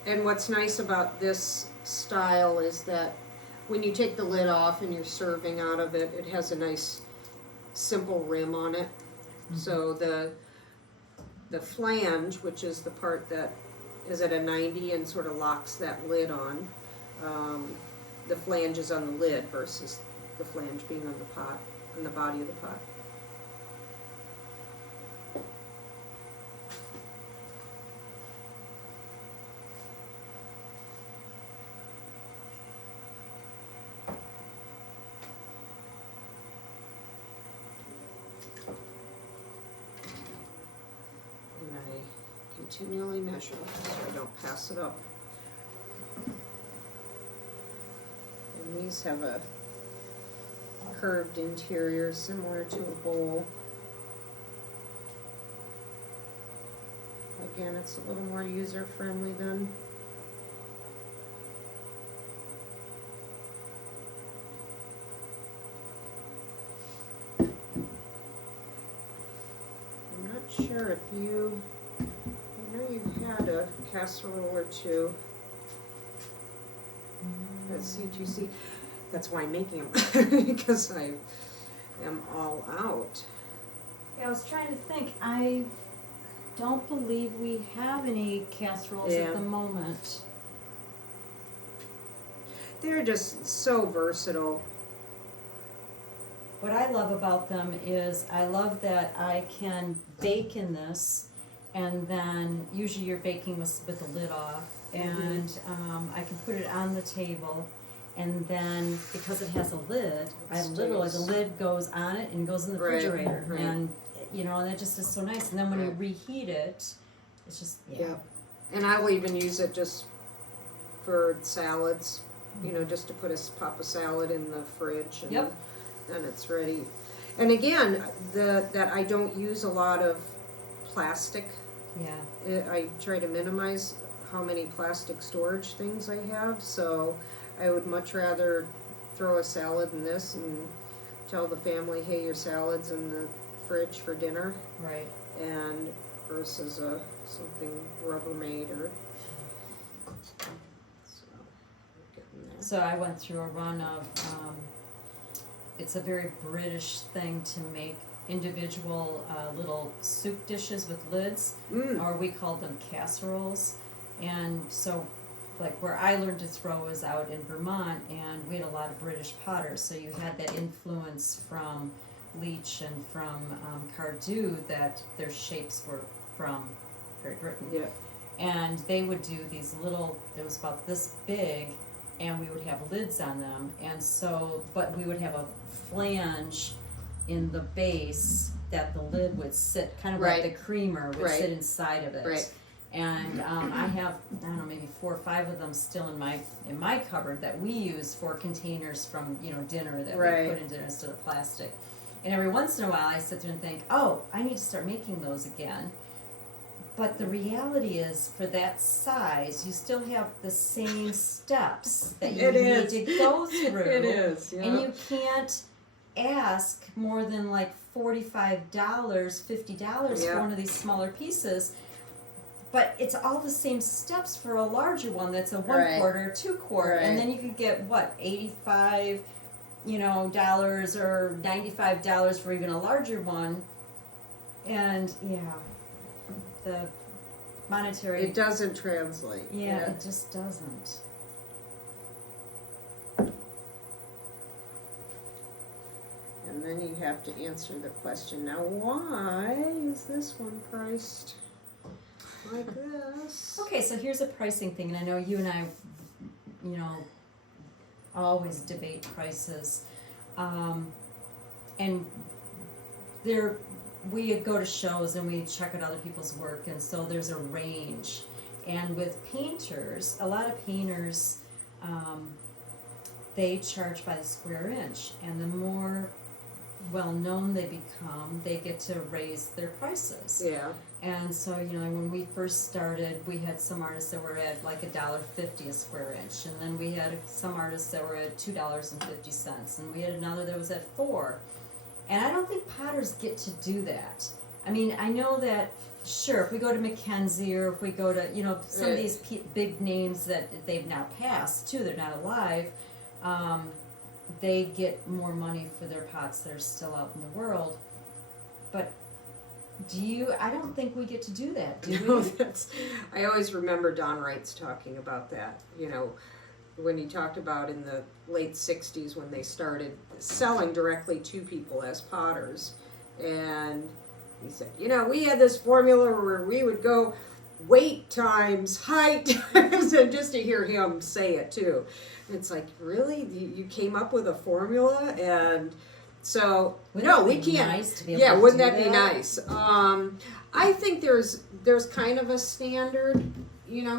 And what's nice about this style is that when you take the lid off and you're serving out of it, it has a nice simple rim on it. Mm-hmm. So the flange, which is the part that is at a 90 and sort of locks that lid on, the flange is on the lid versus the flange being on the pot, on the body of the pot. Continually measure so I don't pass it up. And these have a curved interior similar to a bowl, like again, it's a little more user-friendly then. I'm not sure if you, I know you had a casserole or two at C2C. That's why I'm making them, because I am all out. Yeah, I was trying to think. I don't believe we have any casseroles at the moment. They're just so versatile. What I love about them is I love that I can bake in this, and then usually you're baking with the lid off, and I can put it on the table, and then because it has a lid, the lid goes on it and goes in the refrigerator, right. and you know, and it just is so nice. And then when you reheat it, it's just And I will even use it just for salads, you know, just to pop a salad in the fridge, and then it's ready. And again, that I don't use a lot of plastic. I try to minimize how many plastic storage things I have, so I would much rather throw a salad in this and tell the family, hey, your salad's in the fridge for dinner. Right. And versus something Rubbermaid or so I went through a run of it's a very British thing to make individual little soup dishes with lids, or we called them casseroles. And so like where I learned to throw is out in Vermont, and we had a lot of British potters, so you had that influence from Leach and from Cardew, that their shapes were from Great Britain. Yeah. And they would do these little, it was about this big, and we would have lids on them, and so, but we would have a flange in the base that the lid would sit, kind of like the creamer would sit inside of it. Right. And I have, I don't know, maybe 4 or 5 of them still in my cupboard that we use for containers from, you know, dinner that we put in dinner instead of plastic. And every once in a while I sit there and think, oh, I need to start making those again. But the reality is, for that size, you still have the same steps that you need to go through. It is, And you can't ask more than like $45, $50 for one of these smaller pieces. But it's all the same steps for a larger one that's a 1 quart or 2 quart. And then you could get, what, $85 dollars or $95 for even a larger one. And, the monetary... It doesn't translate. Yeah, it just doesn't. And then you have to answer the question, now why is this one priced like this? Okay, so here's a pricing thing, and I know you and I, always debate prices. And we go to shows and we check out other people's work, and so there's a range. And with painters, a lot of painters, they charge by the square inch, and the more well-known they become, they get to raise their prices. Yeah. And so, when we first started, we had some artists that were at like $1.50 a square inch, and then we had some artists that were at $2.50, and we had another that was at $4. And I don't think potters get to do that. I mean, I know that, sure, if we go to Mackenzie, or if we go to, some of these big names that they've now passed too, they're not alive, they get more money for their pots that are still out in the world. But I don't think we get to do that, do we? I always remember Don Wright's talking about that, when he talked about in the late 60s when they started selling directly to people as potters. And he said, we had this formula where we would go weight times height times, and just to hear him say it too. It's like, really? You came up with a formula? And so, no, we can't. Nice to be able to wouldn't do that be nice? I think there's kind of a standard.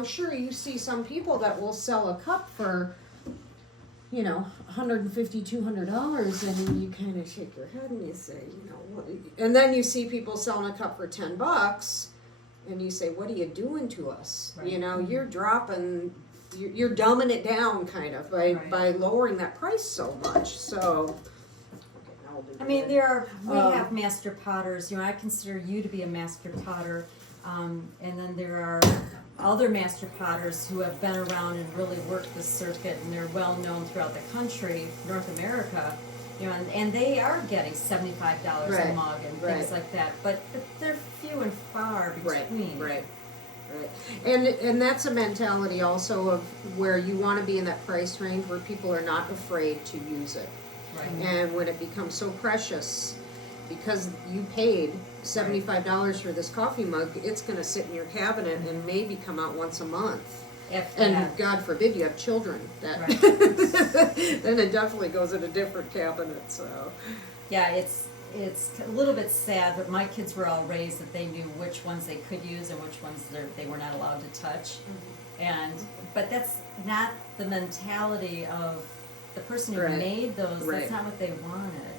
Sure, you see some people that will sell a cup for, $150, $200, and you kind of shake your head and you say, what? And then you see people selling a cup for $10, and you say, what are you doing to us? Right. You know, you're dumbing it down kind of by lowering that price so much. So, okay, now we'll do I mean, we have master potters. You know, I consider you to be a master potter, and then there are other master potters who have been around and really worked the circuit, and they're well known throughout the country, North America. You know, and they are getting $75 a mug and things like that, but they're few and far between. Right. And that's a mentality also of where you want to be in that price range where people are not afraid to use it. Right. And when it becomes so precious, because you paid $75 for this coffee mug, it's going to sit in your cabinet and maybe come out once a month. And God forbid you have children, then it definitely goes in a different cabinet. So yeah, it's a little bit sad, but my kids were all raised that they knew which ones they could use and which ones they were not allowed to touch. But that's not the mentality of the person who made those. That's not what they wanted.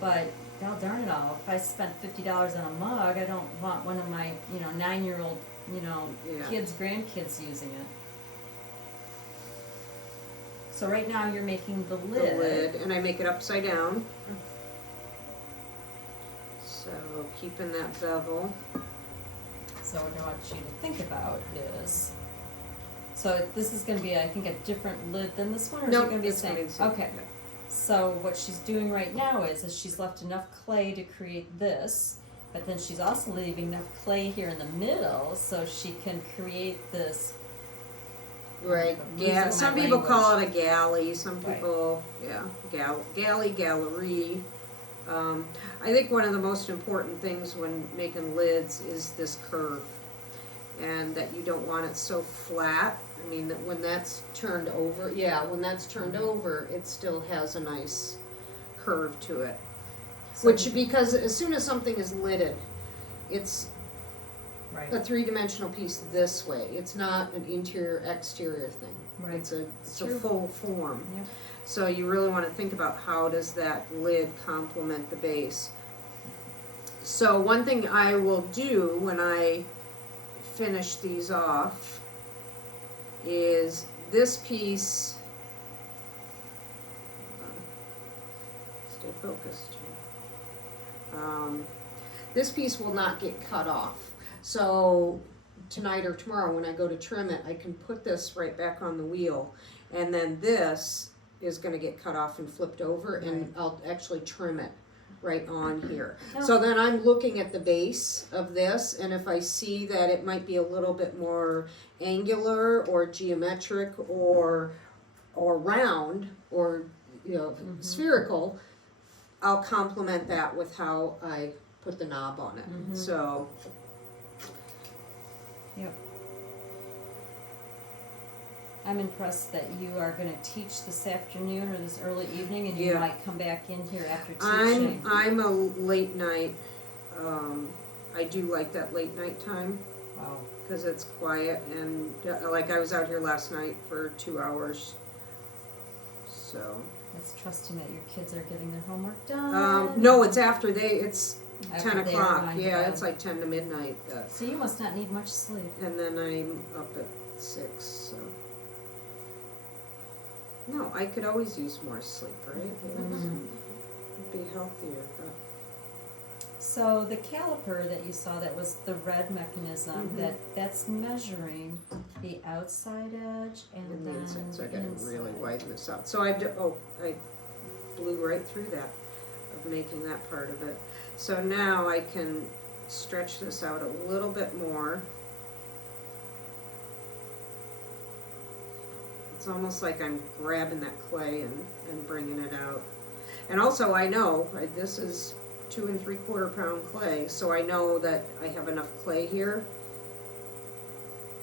But God darn it all, if I spent $50 on a mug, I don't want one of my 9-year-old kids, grandkids using it. So right now you're making the lid. And I make it upside down. So keeping that bevel. So what I want you to think about is, so this is going to be, I think, a different lid than this one, or is it going to be the same? Okay. So what she's doing right now is she's left enough clay to create this, but then she's also leaving enough clay here in the middle so she can create this. Right. Yeah. Some people call it a galley. Some people, gallery. I think one of the most important things when making lids is this curve, and that you don't want it so flat. I mean, that when that's turned over, it still has a nice curve to it. Because as soon as something is lidded, it's a three-dimensional piece this way. It's not an interior-exterior thing. Right. It's a full form. Yep. So you really want to think about how does that lid complement the base. So one thing I will do when I finish these off is this piece, stay focused. This piece will not get cut off. So tonight or tomorrow when I go to trim it, I can put this right back on the wheel, and then this is going to get cut off and flipped over, and I'll actually trim it right on here. So then I'm looking at the base of this, and if I see that it might be a little bit more angular or geometric or round or spherical, I'll complement that with how I put the knob on it. So I'm impressed that you are going to teach this afternoon or this early evening, and you might come back in here after teaching. I'm a late night. I do like that late night time. Wow. Because it's quiet, and like I was out here last night for 2 hours. So. That's trusting that your kids are getting their homework done. No, it's after it's after 10 o'clock. Yeah, it's like 10 to midnight. So you must not need much sleep. And then I'm up at 6. So. No, I could always use more sleep, right? It'd be healthier. But. So the caliper that you saw, that was the red mechanism, that's measuring the outside edge and then the inside. So I gotta really widen this out. So I blew right through that of making that part of it. So now I can stretch this out a little bit more. It's almost like I'm grabbing that clay and bringing it out. And also I know this is 2 3/4 pound clay, so I know that I have enough clay here.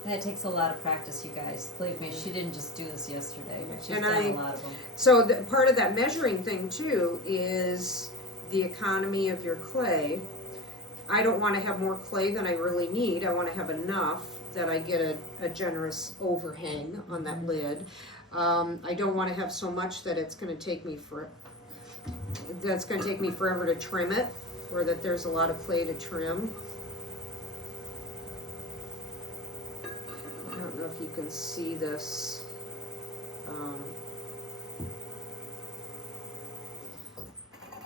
That takes a lot of practice, you guys. Believe me, she didn't just do this yesterday, but she's done a lot of them. So part of that measuring thing too is the economy of your clay. I don't want to have more clay than I really need. I want to have enough that I get a generous overhang on that lid. I don't want to have so much that it's going to take me forever to trim it, or that there's a lot of clay to trim. can see this.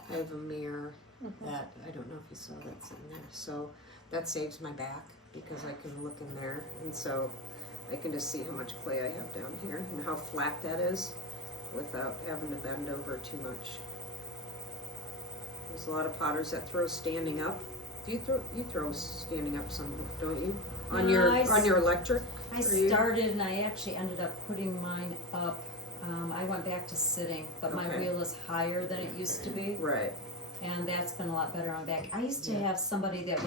I have a mirror that, I don't know if you saw that's in there, so that saves my back because I can look in there, and so I can just see how much clay I have down here and how flat that is without having to bend over too much. There's a lot of potters that throw standing up. You throw standing up some, don't you? On your electric? I started and I actually ended up putting mine up. I went back to sitting, but my wheel is higher than it used to be. Right. And that's been a lot better on back. I used to have somebody that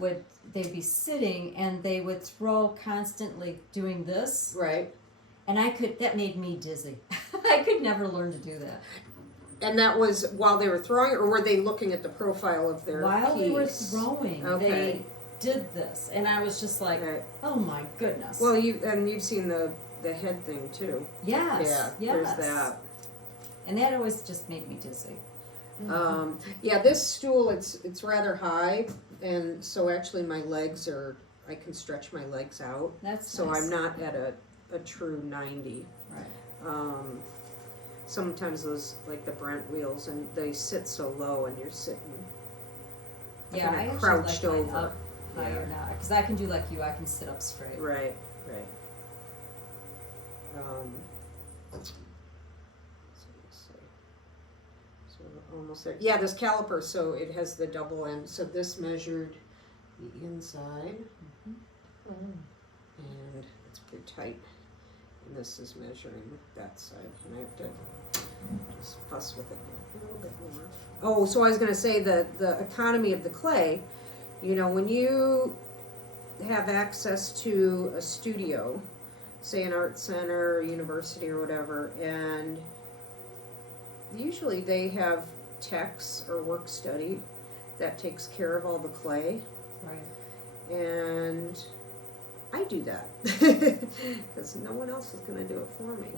would they'd be sitting and they would throw constantly doing this. Right. And that made me dizzy. I could never learn to do that. And that was while they were throwing, or were they looking at the profile of their While piece? they were throwing, Okay. they did this, and I was just like, oh my goodness. Well, you've seen the head thing too. Yes. Yeah, there's that. And that always just made me dizzy. This stool, it's rather high, and so actually my legs I can stretch my legs out. That's so nice. I'm not at a true 90. Right. Sometimes those, like the Brent wheels, and they sit so low and you're sitting Yeah, I actually crouched like mine over. up higher now, because I can do like you, I can sit up straight. Right. So almost there. Yeah, this caliper, so it has the double end. So this measured the inside, and it's pretty tight. And this is measuring that side, and I have to just fuss with it a little bit more. Oh, so I was going to say the economy of the clay. You know, when you have access to a studio, say an art center or university or whatever, and usually they have techs or work study that takes care of all the clay. Right. And I do that because no one else is going to do it for me.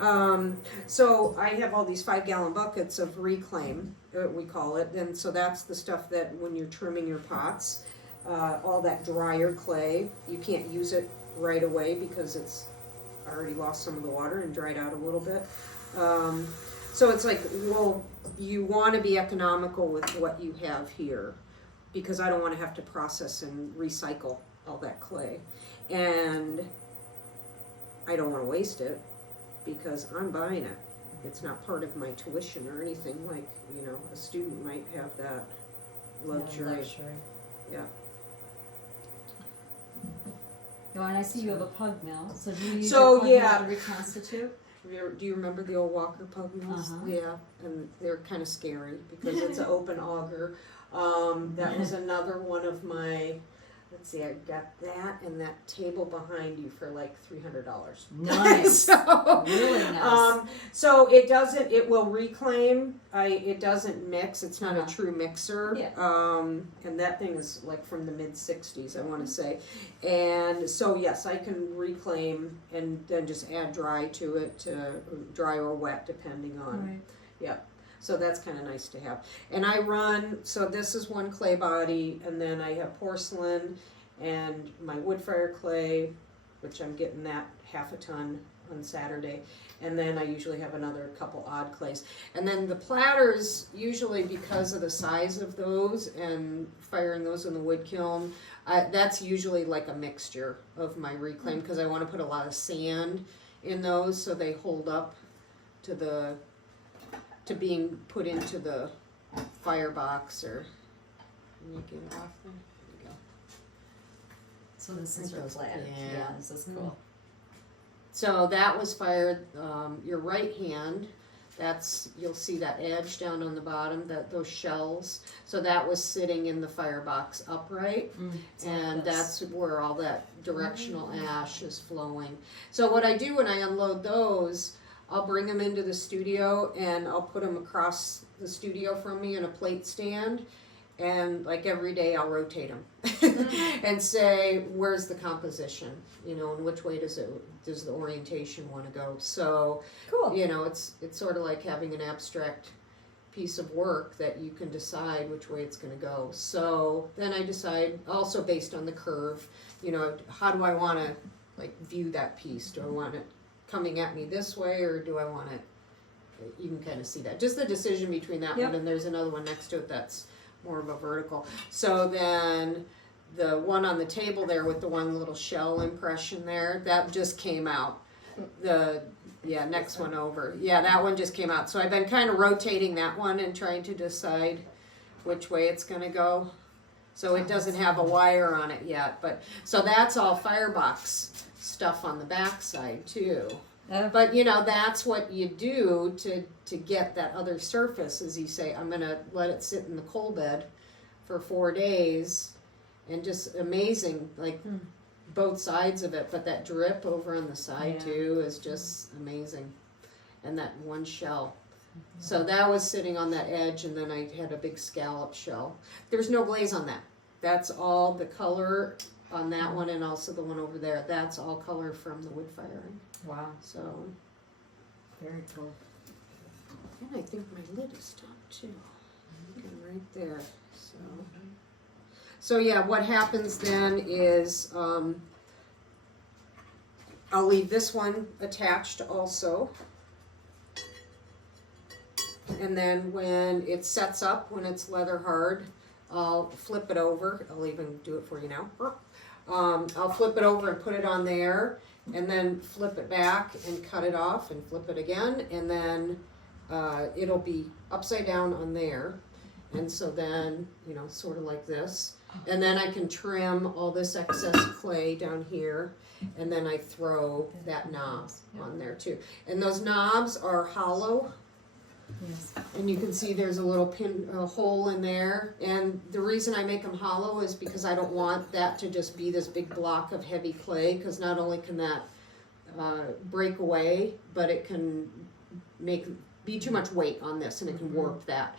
No. So I have all these 5-gallon buckets of reclaim, we call it, and so that's the stuff that when you're trimming your pots, all that drier clay, you can't use it right away because it's already lost some of the water and dried out a little bit. So it's like, well, you want to be economical with what you have here because I don't want to have to process and recycle all that clay. And I don't want to waste it because I'm buying it. It's not part of my tuition or anything like, you know, a student might have that luxury. Yeah. Oh, and I see you have a pug mill. So do you use So, your pug yeah. mill to reconstitute? Do you remember the old Walker pug mills? Yeah, and they're kind of scary because it's an open auger. That was another one of my, let's see, I got that and that table behind you for like $300. Nice. So, really nice. So it will reclaim. It doesn't mix. It's not a true mixer. Yeah. And that thing is like from the mid-60s, I want to say. And so, yes, I can reclaim and then just add dry to it, dry or wet, depending on. Right. Yeah. So that's kind of nice to have. And I run, so this is one clay body, and then I have porcelain and my wood fire clay, which I'm getting that half a ton on Saturday. And then I usually have another couple odd clays. And then the platters, usually because of the size of those and firing those in the wood kiln, that's usually like a mixture of my reclaim because I want to put a lot of sand in those so they hold up to being put into the firebox or. Can you get it off there? There you go. So this is your platter. Yeah. This is cool. So that was fired. Your right hand. You'll see that edge down on the bottom. Those shells. So that was sitting in the firebox upright, and that's where all that directional ash is flowing. So what I do when I unload those, I'll bring them into the studio and I'll put them across the studio from me in a plate stand, and like every day I'll rotate them and say, where's the composition, you know, and which way does the orientation want to go. So Cool. you know, it's sort of like having an abstract piece of work that you can decide which way it's going to go. So then I decide, also based on the curve, you know, how do I want to like view that piece. Do I want it coming at me this way, or do I want it, you can kind of see that. Just the decision between that Yep. one, and there's another one next to it that's more of a vertical. So then the one on the table there with the one little shell impression there, that just came out. The next one over. Yeah, that one just came out. So I've been kind of rotating that one and trying to decide which way it's going to go. So it doesn't have a wire on it yet, but so that's all firebox stuff on the back side too. But you know, that's what you do to get that other surface, is you say, I'm gonna let it sit in the coal bed for 4 days, and just amazing, like both sides of it, but that drip over on the side too is just amazing. And that one shell. So that was sitting on that edge, and then I had a big scallop shell. There's no glaze on that. That's all the color on that one, and also the one over there. That's all color from the wood firing. Wow, So, very cool. and I think my lid is done too. Looking right there. So yeah, what happens then is I'll leave this one attached also. And then when it sets up, when it's leather hard, I'll flip it over. I'll even do it for you now. I'll flip it over and put it on there, and then flip it back and cut it off and flip it again, and then it'll be upside down on there. And so then, you know, sort of like this. And then I can trim all this excess clay down here, and then I throw that knob on there too. And those knobs are hollow. Yes. And you can see there's a little hole in there. And the reason I make them hollow is because I don't want that to just be this big block of heavy clay, because not only can that break away, but it can be too much weight on this, and it can warp that.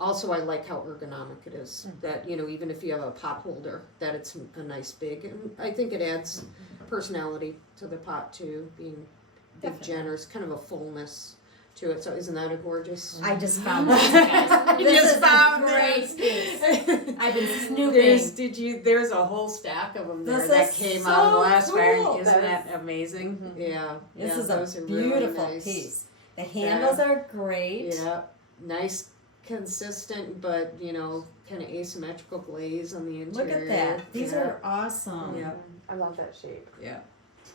Also, I like how ergonomic it is, that, you know, even if you have a pot holder, that it's a nice big, and I think it adds personality to the pot too, being big, generous, kind of a fullness to it. So isn't that a gorgeous? I just found this, guys. This is a great piece. I've been snooping. There's a whole stack of them there This that is came so out of the last fire. cool. Isn't that amazing? Mhm. Yeah. This yeah, is those a are really beautiful nice. piece. The handles are great. Yeah, nice, consistent, but you know, kind of asymmetrical glaze on the interior. Look at that. These are awesome. Yeah. I love that shape. Yeah.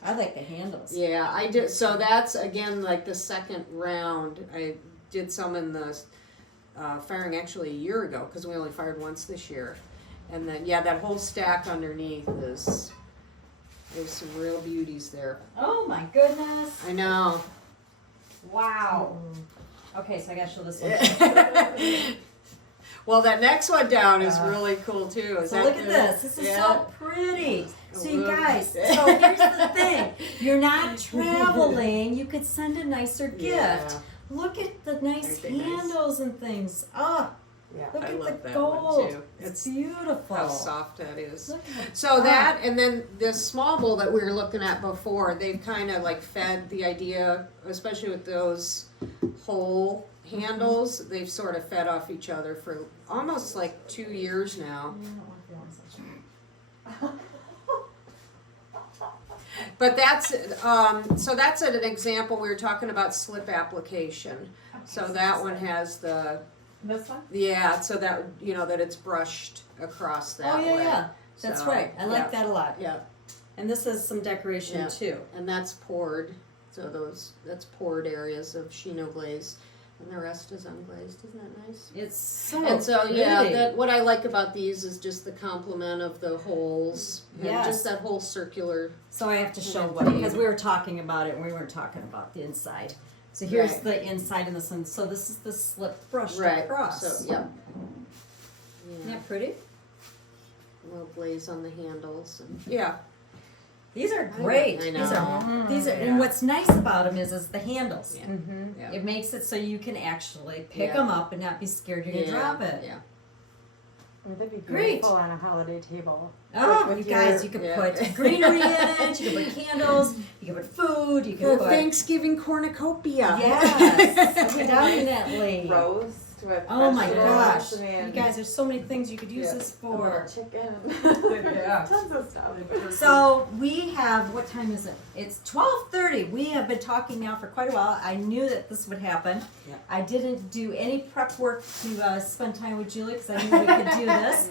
I like the handles. Yeah, I did. So that's again like the second round. I did some in the firing actually a year ago, because we only fired once this year. And then that whole stack underneath is, there's some real beauties there. Oh my goodness. I know. Wow. Okay, so I gotta show this one. Well, that next one down is really cool too. So look at this. This is so pretty. So you guys, so here's the thing. You're not traveling. You could send a nicer gift. Yeah. Look at the nice handles and things. Oh, Yeah. look I at love the that gold. one too. It's beautiful. How soft that is. Look at So that, and then this small bowl that we were looking at before, they've kind of like fed the idea, especially with those whole handles, they've sort of fed off each other for almost like 2 years now. But that's, so that's an example, we were talking about slip application. So that one has the, This one? yeah, so that, you know, that it's brushed across that Oh, yeah, way. yeah. That's So, right. I like yeah. that a lot. Yeah, And this is some decoration Yeah. too. and that's poured, so that's poured areas of Chino glaze, and the rest is unglazed. Isn't that nice? It's so And so pretty. that what I like about these is just the complement of the holes, and Yes. just that whole circular. So I have to show And what, then because we were talking about it and we weren't talking about the inside. So here's Right. the inside and this one. So this is the slip brushed Right. across. So yeah. Isn't that pretty? A little glaze on the handles, and yeah. These are great. I know. These are, and what's nice about them is the handles. Yeah. Mm-hmm. Yeah. It makes it so you can actually pick Yeah. them up and not be scared you're gonna drop it. Yeah. They'd be Great. beautiful on a holiday table. Oh, Like you with guys, your- you could Yeah. put greenery in it. You could put candles. You could put food. You For could put Thanksgiving cornucopia. yes, definitely. Rose. mixed with Oh my vegetables gosh. You and guys, there's so many things you could use Yeah. this a little for. chicken. Yeah. Tons of stuff. So we have, what time is it? It's 12:30. We have been talking now for quite a while. I knew that this would happen. Yeah. I didn't do any prep work to spend time with Julie because I knew we could do this.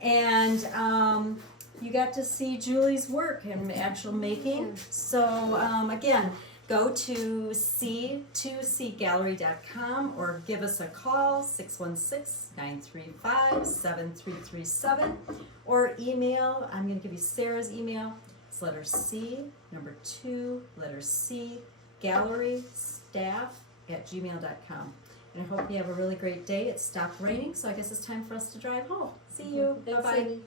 And you got to see Julie's work and actual making. So again, go to c2cgallery.com or give us a call, 616-935-7337, or email. I'm going to give you Sarah's email. It's letter C, number 2, letter C, gallerystaff@gmail.com. And I hope you have a really great day. It stopped raining, so I guess it's time for us to drive home. See you. Thanks, Bye-bye. Amy.